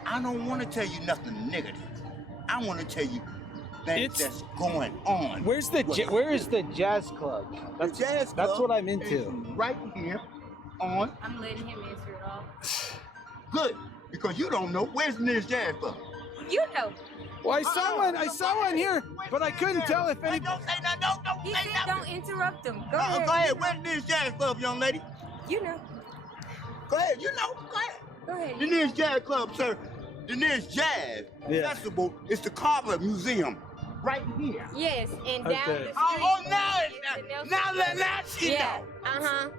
I don't want to tell you nothing negative. I want to tell you things that's going on. Where is the jazz club? That's what I'm into. Is right here on. I'm letting him answer it all. Good, because you don't know where's the nearest jazz club. You know. Well, I saw one here, but I couldn't tell if any. Don't say nothing. Don't He say said nothing. don't interrupt him. Go ahead. Go ahead. Where's the nearest jazz club, young lady? You know. Go ahead. You know. Go ahead. Go ahead. The nearest jazz club, sir. The nearest jazz festival is the Carver Museum, right here. Yes, and down the street. Now she know.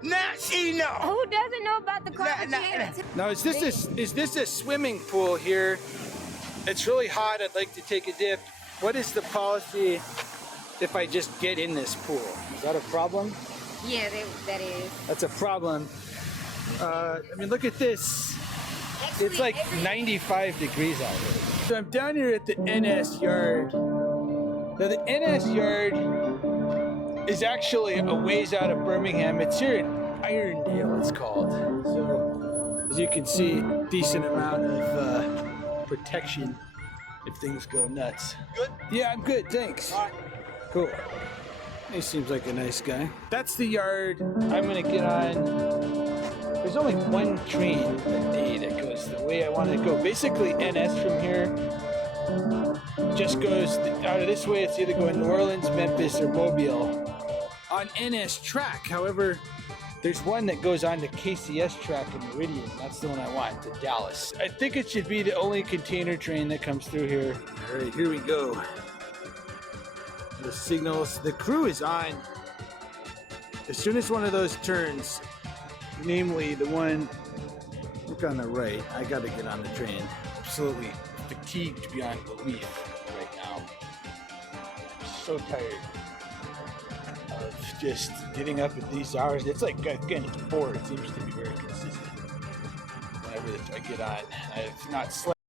Now she know. Who doesn't know about the Carver Museum? Now, is this a swimming pool here? It's really hot. I'd like to take a dip. What is the policy if I just get in this pool? Is that a problem? Yeah, that is. That's a problem. I mean, look at this. Actually, It's like 95 degrees out here. So I'm down here at the NS Yard. Now the NS Yard is actually a ways out of Birmingham. It's here in Irondale, it's called. So as you can see, decent amount of protection if things go nuts. Good? Yeah, I'm good, thanks. All right. Cool. He seems like a nice guy. That's the yard I'm gonna get on. There's only one train a day that goes the way I want to go. Basically, NS from here just goes out of this way. It's either going New Orleans, Memphis, or Mobile on NS track. However, there's one that goes on to KCS track in Meridian. That's the one I want, to Dallas. I think it should be the only container train that comes through here. All right, here we go. The signals, the crew is on. As soon as one of those turns, namely the one, look on the right, I gotta get on the train. Absolutely fatigued beyond belief right now. I'm so tired of just getting up at these hours. It's like getting bored. It seems to be very consistent whenever I get on. I've not slept